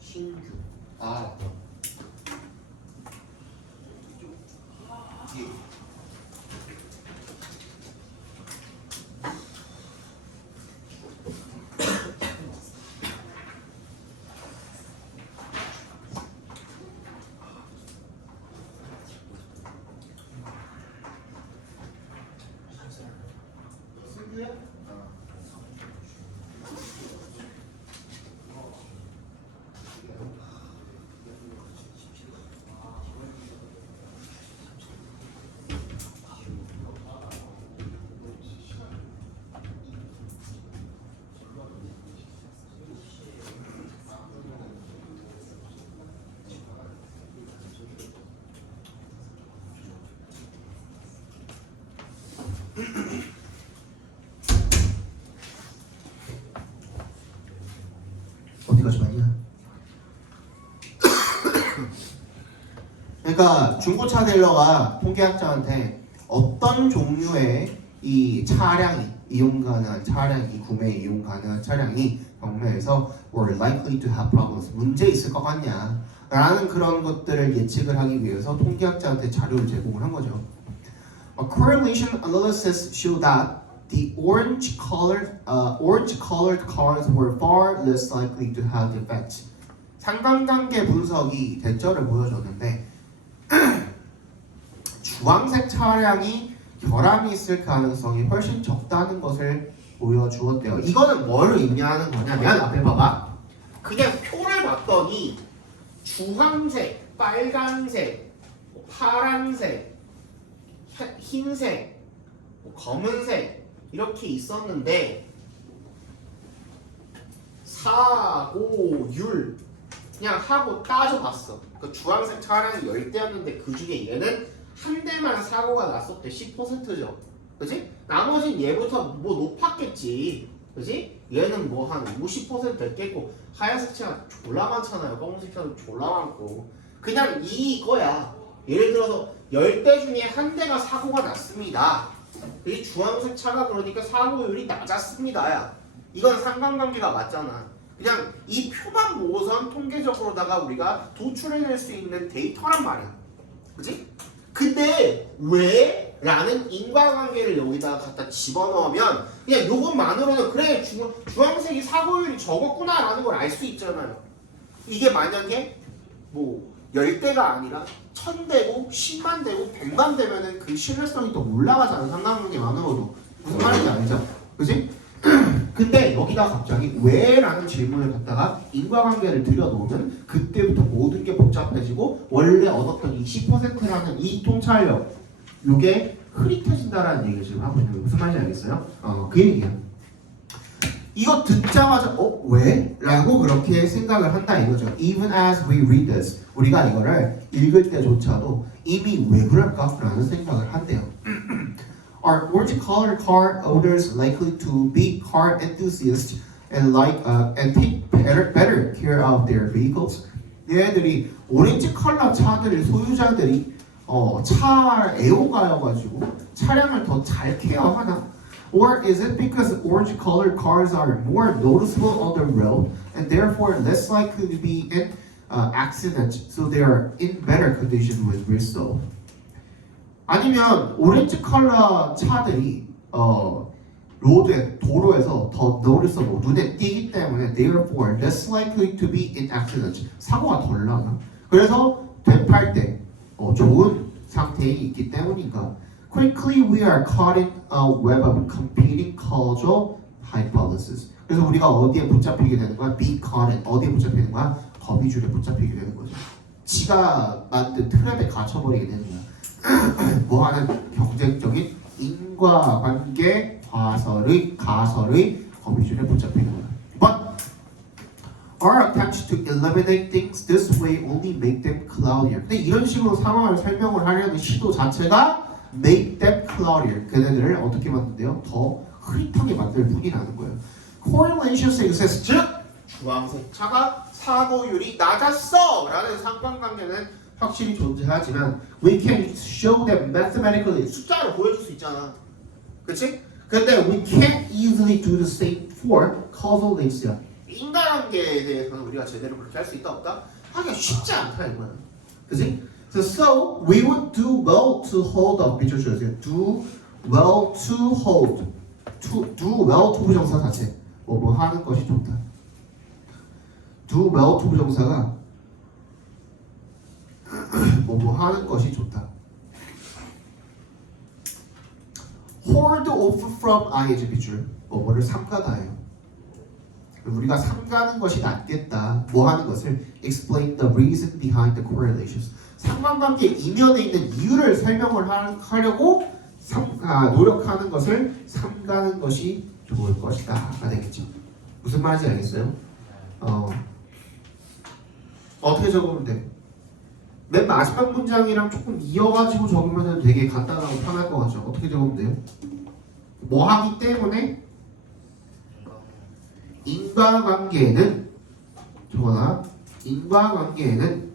신규. 예. 어디까지 봤냐? 그러니까 중고차 딜러가 통계학자한테 어떤 종류의 이 차량이 이용 가능한 차량이 구매 이용 가능한 차량이 경매에서 were likely to have problems 문제 있을 것 같냐 라는 그런 것들을 예측을 하기 위해서 통계학자한테 자료를 제공을 한 거죠. A correlation analysis showed that the orange-colored cars were far less likely to have the effect. 상관관계 분석이 대처를 보여줬는데 주황색 차량이 결함이 있을 가능성이 훨씬 적다는 것을 보여주었대요. 이거는 뭐를 의미하는 거냐면 앞에 봐봐. 그냥 표를 봤더니 주황색, 빨간색, 파란색, 흰색, 검은색 이렇게 있었는데 사고율 그냥 하고 따져봤어. 그 주황색 차량이 10대였는데 그 중에 얘는 한 대만 사고가 났었대. 10%죠. 그지? 나머진 얘부터 뭐 높았겠지. 그지? 얘는 뭐 한 50% 됐겠고 하얀색 차가 졸라 많잖아요. 검은색 차도 졸라 많고 그냥 이거야. 예를 들어서 10대 중에 한 대가 사고가 났습니다. 이 주황색 차가 그러니까 사고율이 낮았습니다. 이건 상관관계가 맞잖아. 그냥 이 표만 보고선 통계적으로다가 우리가 도출해낼 수 있는 데이터란 말이야. 그치? 근데 왜? 라는 인과관계를 여기다가 갖다 집어넣으면 그냥 요것만으로는 그래 주황색이 사고율이 적었구나 라는 걸 알 수 있잖아요. 이게 만약에 뭐 10대가 아니라 1000대고 10만 대고 100만 되면은 그 신뢰성이 더 올라가잖아. 상관관계만으로도. 무슨 말인지 알죠? 그치? 근데 여기다 갑자기 왜? 라는 질문을 갖다가 인과관계를 들여놓으면 그때부터 모든 게 복잡해지고 원래 얻었던 이 10%라는 이 통찰력 요게 흐릿해진다라는 얘기를 지금 하고 있는 거예요. 무슨 말인지 알겠어요? 그 얘기야. 이거 듣자마자 왜? 라고 그렇게 생각을 한다 이거죠. Even as we read this 우리가 이거를 읽을 때조차도 이미 왜 그럴까? 라는 생각을 한대요. Are orange-colored car owners likely to be car enthusiasts and take better care of their vehicles? 얘네들이 오렌지 컬러 차들의 소유자들이 차 애호가여가지고 차량을 더 잘 케어하나? Or is it because orange-colored cars are more noticeable on the road and therefore less likely to be in accidents, so they are in better condition when resold? 아니면 오렌지 컬러 차들이 로드에 도로에서 더 noticeable 눈에 띄기 때문에 therefore less likely to be in accidents 사고가 덜 나나? 그래서 되팔 때 좋은 상태에 있기 때문인가? Quickly we are caught in a web of competing causal hypotheses. 그래서 우리가 어디에 붙잡히게 되는 거야? Be caught in 어디에 붙잡히는 거야? 거미줄에 붙잡히게 되는 거죠. 지가 만든 트랩에 갇혀버리게 되는 거야. 뭐하는 경쟁적인 인과관계 가설의 거미줄에 붙잡히는 거야. But our attempts to eliminate things this way only make them cloudier. 근데 이런 식으로 상황을 설명을 하려는 시도 자체가 make them cloudier. 그네들을 어떻게 만든대요? 더 흐릿하게 만들 뿐이라는 거예요. Correlations exist. 즉 주황색 차가 사고율이 낮았어 라는 상관관계는 확실히 존재하지만 we can show them mathematically 숫자로 보여줄 수 있잖아. 그치? 근데 we can't easily do the same for causal links야. 인과관계에 대해서는 우리가 제대로 그렇게 할 수 있다 없다? 하기가 쉽지 않다 이거야. 그치? So we would do well to hold up. 비춰주세요. Do well to hold. do well to 부정사 자체. 뭐 하는 것이 좋다. do well to 부정사가 뭐 하는 것이 좋다. hold off from ing 빗줄 뭐를 삼가다예요. 우리가 삼가는 것이 낫겠다. 뭐 하는 것을 explain the reason behind the correlations. 상관관계 이면에 있는 이유를 설명을 하려고 노력하는 것을 삼가는 것이 좋을 것이다가 되겠죠. 무슨 말인지 알겠어요? 어떻게 적으면 돼? 맨 마지막 문장이랑 조금 이어가지고 적으면 되게 간단하고 편할 것 같죠? 어떻게 적으면 돼요? 뭐 하기 때문에? 인과관계에는 저거나 인과관계에는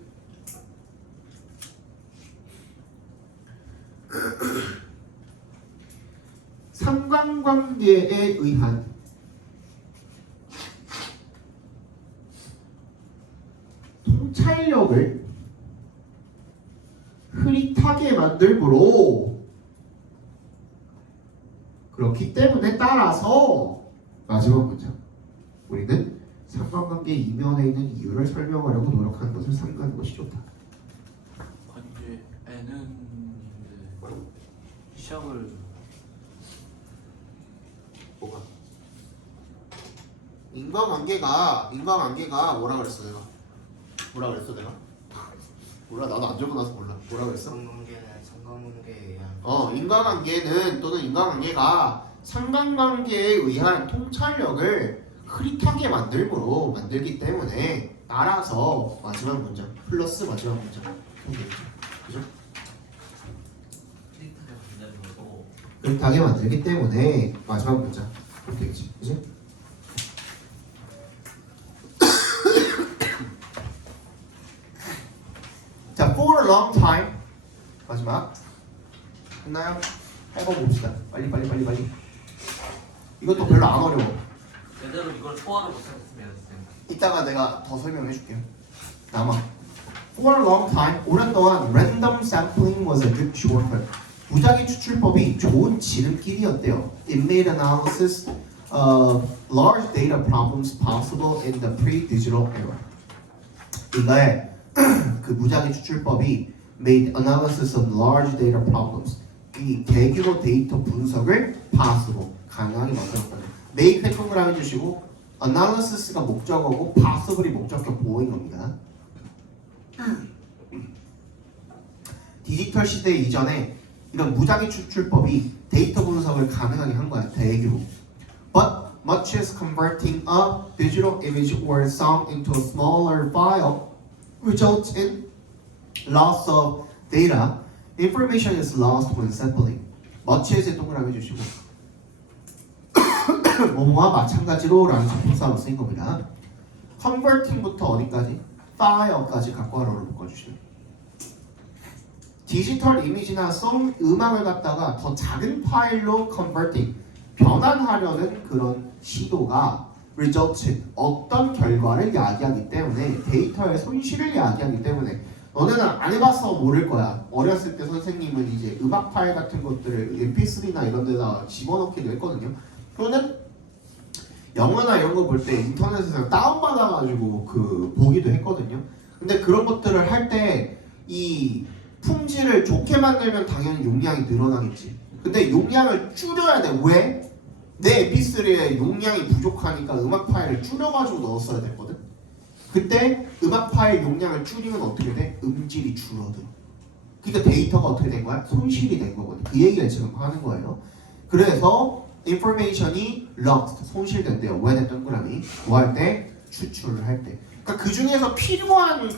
상관관계에 의한 통찰력 통찰력을 흐릿하게 만들므로 그렇기 때문에 따라서 마지막 문장 우리는 상관관계 이면에 있는 이유를 설명하려고 노력하는 것을 삼가는 것이 좋다. 관계 N은 시작을 뭐가? 인과관계가 뭐라 그랬어 내가? 몰라 나도 안 적어놔서 몰라. 뭐라 그랬어? 상관관계에 의한 인과관계는 또는 인과관계가 상관관계에 의한 통찰력을 흐릿하게 만들기 때문에 따라서 마지막 문장 플러스 마지막 문장 그죠? 캐릭터를 만들고 흐릿하게 만들기 때문에 마지막 문장 그렇게 되겠지 그지? 자, for a long time 마지막 했나요? 해봐봅시다. 빨리. 이것도 별로 안 어려워. 제대로 이걸 소화를 못했으면 이따가 내가 더 설명해줄게요. 남아. For a long time 오랫동안 random sampling was a good shortcut. 무작위 추출법이 좋은 지름길이었대요. It made analysis of large data problems possible in the pre-digital era. 이거에 그 무작위 추출법이 made analysis of large data problems 이 대규모 데이터 분석을 possible 가능하게 만들었거든요. make에 동그라미 주시고 analysis가 목적어고 possible이 목적격 보호인 겁니다. 디지털 시대 이전에 이런 무작위 추출법이 데이터 분석을 가능하게 한 거야. 대규모. But much as converting a digital image or sound into a smaller file results in loss of data. Information is lost when sampling. much as에 동그라미 주시고 뭐뭐와 마찬가지로 라는 접속사로 쓰인 겁니다. converting부터 어디까지? file까지 각괄호를 묶어주시면 디지털 이미지나 송 음악을 갖다가 더 작은 파일로 converting 변환하려는 그런 시도가 results 어떤 결과를 야기하기 때문에 데이터의 손실을 야기하기 때문에 너네는 안 해봐서 모를 거야. 어렸을 때 선생님은 이제 음악 파일 같은 것들을 mp3나 이런 데다 집어넣기도 했거든요. 또는 영화나 이런 거 볼 때 인터넷에서 다운받아가지고 그 보기도 했거든요. 근데 그런 것들을 할 때 이 품질을 좋게 만들면 당연히 용량이 늘어나겠지. 근데 용량을 줄여야 돼. 왜? 내 mp3에 용량이 부족하니까 음악 파일을 줄여가지고 넣었어야 됐거든. 그때 음악 파일 용량을 줄이면 어떻게 돼? 음질이 줄어들어. 그러니까 데이터가 어떻게 된 거야? 손실이 된 거거든. 그 얘기를 지금 하는 거예요. 그래서 인포메이션이 lost, 손실된대요. 왜냐 동그라미 뭐 할 때? 추출을 할 때. 그러니까 그 중에서 필요한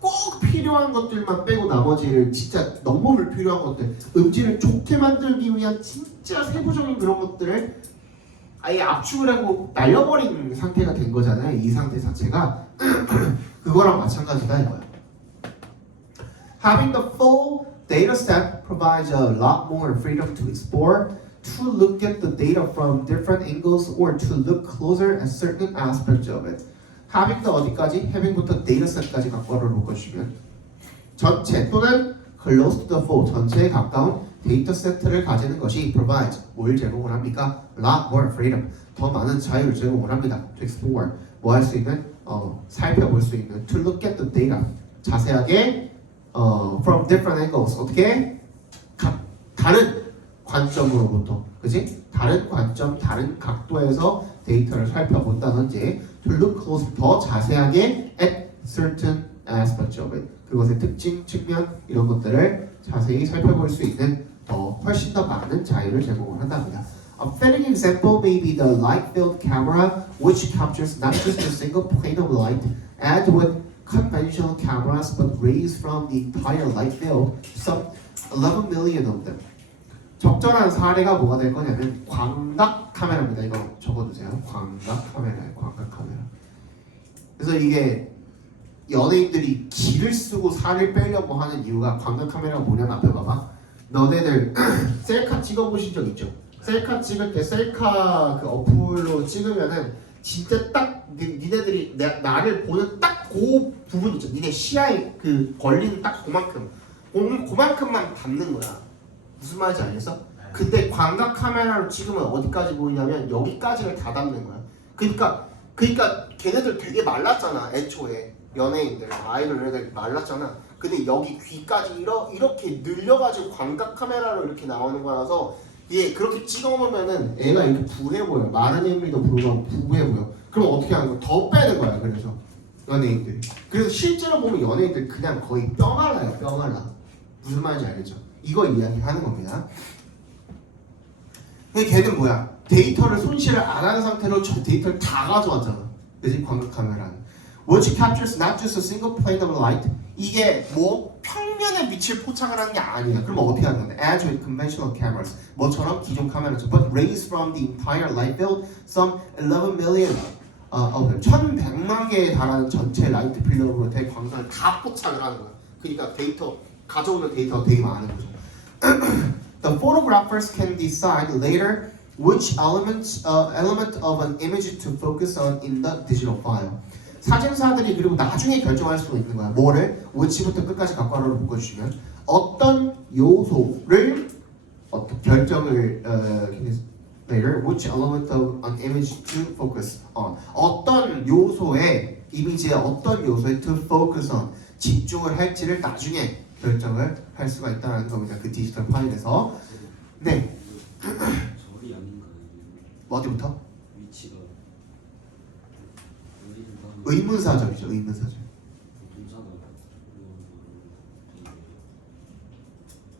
꼭 필요한 것들만 빼고 나머지를 진짜 너무 불필요한 것들, 음질을 좋게 만들기 위한 진짜 세부적인 그런 것들을 아예 압축을 하고 날려버린 상태가 된 거잖아요. 이 상태 자체가 그거랑 마찬가지다 이거야. Having the full data set provides a lot more freedom to explore, to look at the data from different angles, or to look closer at certain aspects of it. having the 어디까지? having부터 dataset까지 각괄호를 묶어주시면 전체 또는 close to the full 전체에 가까운 데이터 세트를 가지는 것이 provides 뭘 제공을 합니까? lot more freedom 더 많은 자유를 제공을 합니다. to explore 뭐 할 수 있는? 살펴볼 수 있는 to look at the data 자세하게 from different angles 어떻게? 다른 관점으로부터 그지? 다른 관점, 다른 각도에서 데이터를 살펴본다든지 to look close 더 자세하게 at certain aspects of it 그것의 특징, 측면 이런 것들을 자세히 살펴볼 수 있는 훨씬 더 많은 자유를 제공을 한답니다. A fitting example may be the light-filled camera, which captures not just a single plane of light, as with conventional cameras, but rays from the entire light field, some 11 million of them. 적절한 사례가 뭐가 될 거냐면 광각 카메라입니다. 이거 적어두세요. 광각 카메라예요. 광각 카메라. 그래서 이게 연예인들이 기를 쓰고 살을 빼려고 하는 이유가 광각 카메라가 뭐냐면 앞에 봐봐. 너네들 셀카 찍어보신 적 있죠? 셀카 찍을 때 셀카 그 어플로 찍으면은 진짜 딱 니네들이 나를 보는 딱 그 부분 있죠. 니네 시야에 그 걸리는 딱 그만큼. 그만큼만 담는 거야. 무슨 말인지 알겠어? 근데 광각 카메라로 찍으면 어디까지 보이냐면 여기까지를 다 담는 거야. 그러니까 걔네들 되게 말랐잖아. 애초에 연예인들, 아이돌 애들 말랐잖아. 근데 여기 귀까지 이렇게 늘려가지고 광각 카메라로 이렇게 나오는 거라서 얘 그렇게 찍어놓으면은 애가 이렇게 부해 보여. 마른 애미도 불구하고 부해 보여. 그럼 어떻게 하는 거야? 더 빼는 거야. 그래서 연예인들. 그래서 실제로 보면 연예인들 그냥 거의 뼈 말라요. 뼈 말라. 무슨 말인지 알겠죠? 이거 이야기하는 겁니다. 근데 걔는 뭐야? 데이터를 손실을 안 하는 상태로 저 데이터를 다 가져왔잖아. 그지? 광각 카메라는. Which captures not just a single plane of light. 이게 뭐 평면의 빛을 포착을 하는 게 아니야. 그럼 어떻게 하는 건데? As with conventional cameras. 뭐처럼 기존 카메라죠. But rays from the entire light field, some 11 million, 1100만 개에 달하는 전체 라이트 필름으로 대광선을 다 포착을 하는 거야. 그러니까 데이터 가져오는 데이터가 되게 많은 거죠. The photographers can decide later which element of an image to focus on in the digital file. 사진사들이 그리고 나중에 결정할 수 있는 거야. 뭐를? which부터 끝까지 각괄호로 묶어주시면 어떤 요소를 결정을 later which element of an image to focus on 어떤 요소에 이미지의 어떤 요소에 to focus on 집중을 할지를 나중에 결정을 할 수가 있다는 겁니다. 그 디지털 파일에서. 네. 절이 아닌가요? 어디부터? 위치가 의문사절이죠. 의문사절. 동사가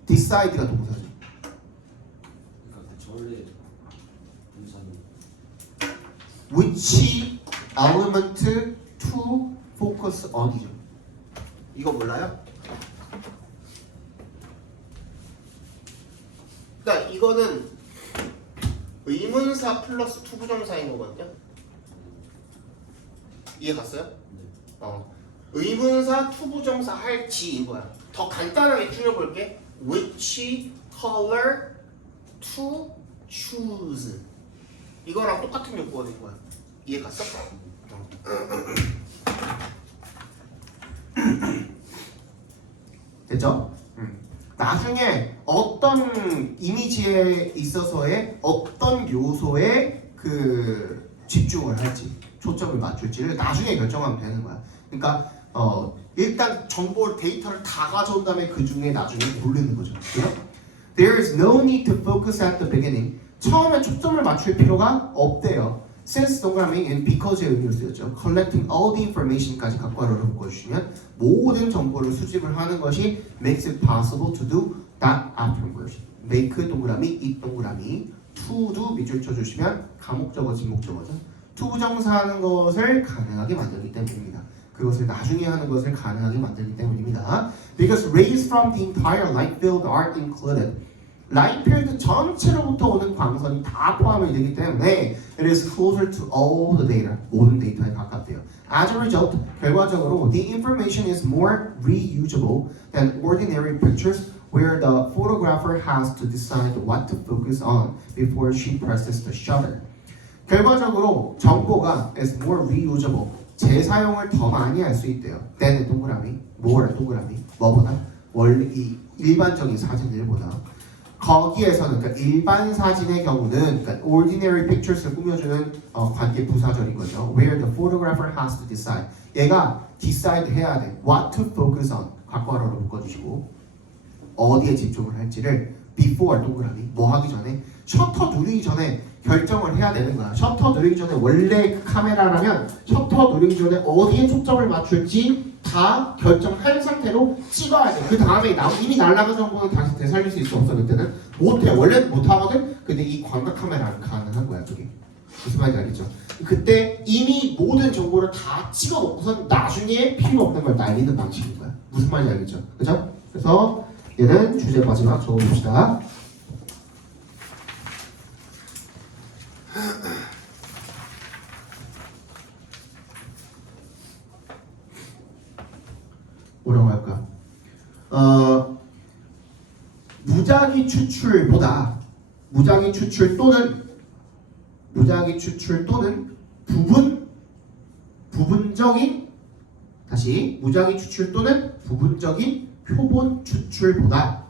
decide가 동사죠. 그러니까 그 절의 동사는 which element to focus on이죠. 이거 몰라요? 그러니까 이거는 의문사 플러스 투부정사인 거거든요. 이해 갔어요? 의문사 투부정사 할지인 거야. 더 간단하게 줄여볼게. Which color to choose. 이거랑 똑같은 요구어인 거야. 이해 갔어? 됐죠? 나중에 어떤 이미지에 있어서의 어떤 요소에 그 집중을 할지 초점을 맞출지를 나중에 결정하면 되는 거야. 그러니까 일단 정보 데이터를 다 가져온 다음에 그 중에 나중에 고르는 거죠. 그죠? There is no need to focus at the beginning. 처음에 초점을 맞출 필요가 없대요. Since 동그라미 and because의 의미로 쓰였죠. Collecting all the information까지 각괄호로 묶어주시면 모든 정보를 수집을 하는 것이 makes it possible to do that afterwards. make 동그라미, it 동그라미, to do 밑줄 쳐주시면 가목적어, 진목적어죠. 투부정사하는 것을 가능하게 만들기 때문입니다. 그것을 나중에 하는 것을 가능하게 만들기 때문입니다. Because rays from the entire light field are included. 라이트 필드 전체로부터 오는 광선이 다 포함이 되기 때문에 it is closer to all the data. 모든 데이터에 가깝대요. As a result, 결과적으로 the information is more reusable than ordinary pictures where the photographer has to decide what to focus on before she presses the shutter. 결과적으로 정보가 is more reusable. 재사용을 더 많이 할 수 있대요. than 동그라미, more 동그라미, 뭐보다? 원래 이 일반적인 사진들보다. 거기에서는 그러니까 일반 사진의 경우는 그러니까 ordinary pictures를 꾸며주는 관계 부사절인 거죠. Where the photographer has to decide. 얘가 decide 해야 돼. What to focus on. 각괄호로 묶어주시고 어디에 집중을 할지를 before 동그라미 뭐 하기 전에 셔터 누르기 전에 결정을 해야 되는 거야. 셔터 누르기 전에 원래 그 카메라라면 셔터 누르기 전에 어디에 초점을 맞출지 다 결정한 상태로 찍어야 돼. 그 다음에 이미 날아간 정보는 다시 되살릴 수 있어 없어. 그때는 못해. 원래는 못하거든. 근데 이 광각 카메라는 가능한 거야. 그게 무슨 말인지 알겠죠? 그때 이미 모든 정보를 다 찍어놓고선 나중에 필요 없는 걸 날리는 방식인 거야. 무슨 말인지 알겠죠? 그죠? 그래서 얘는 주제 마지막 적어봅시다. 뭐라고 할까? 무작위 추출보다 무작위 추출 또는 부분적인 다시 무작위 추출 또는 부분적인 표본 추출보다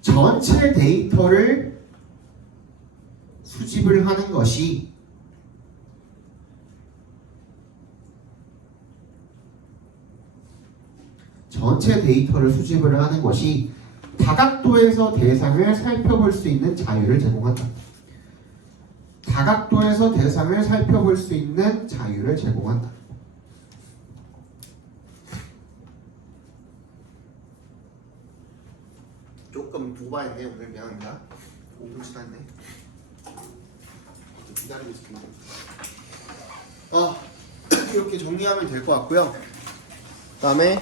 전체 데이터를 수집을 하는 것이 다각도에서 대상을 살펴볼 수 있는 자유를 제공한다. 다각도에서 대상을 살펴볼 수 있는 자유를 제공한다. 조금 도발했네 오늘 미안합니다. 5분 지났네. 기다리고 있습니다. 이렇게 정리하면 될 것 같고요. 그다음에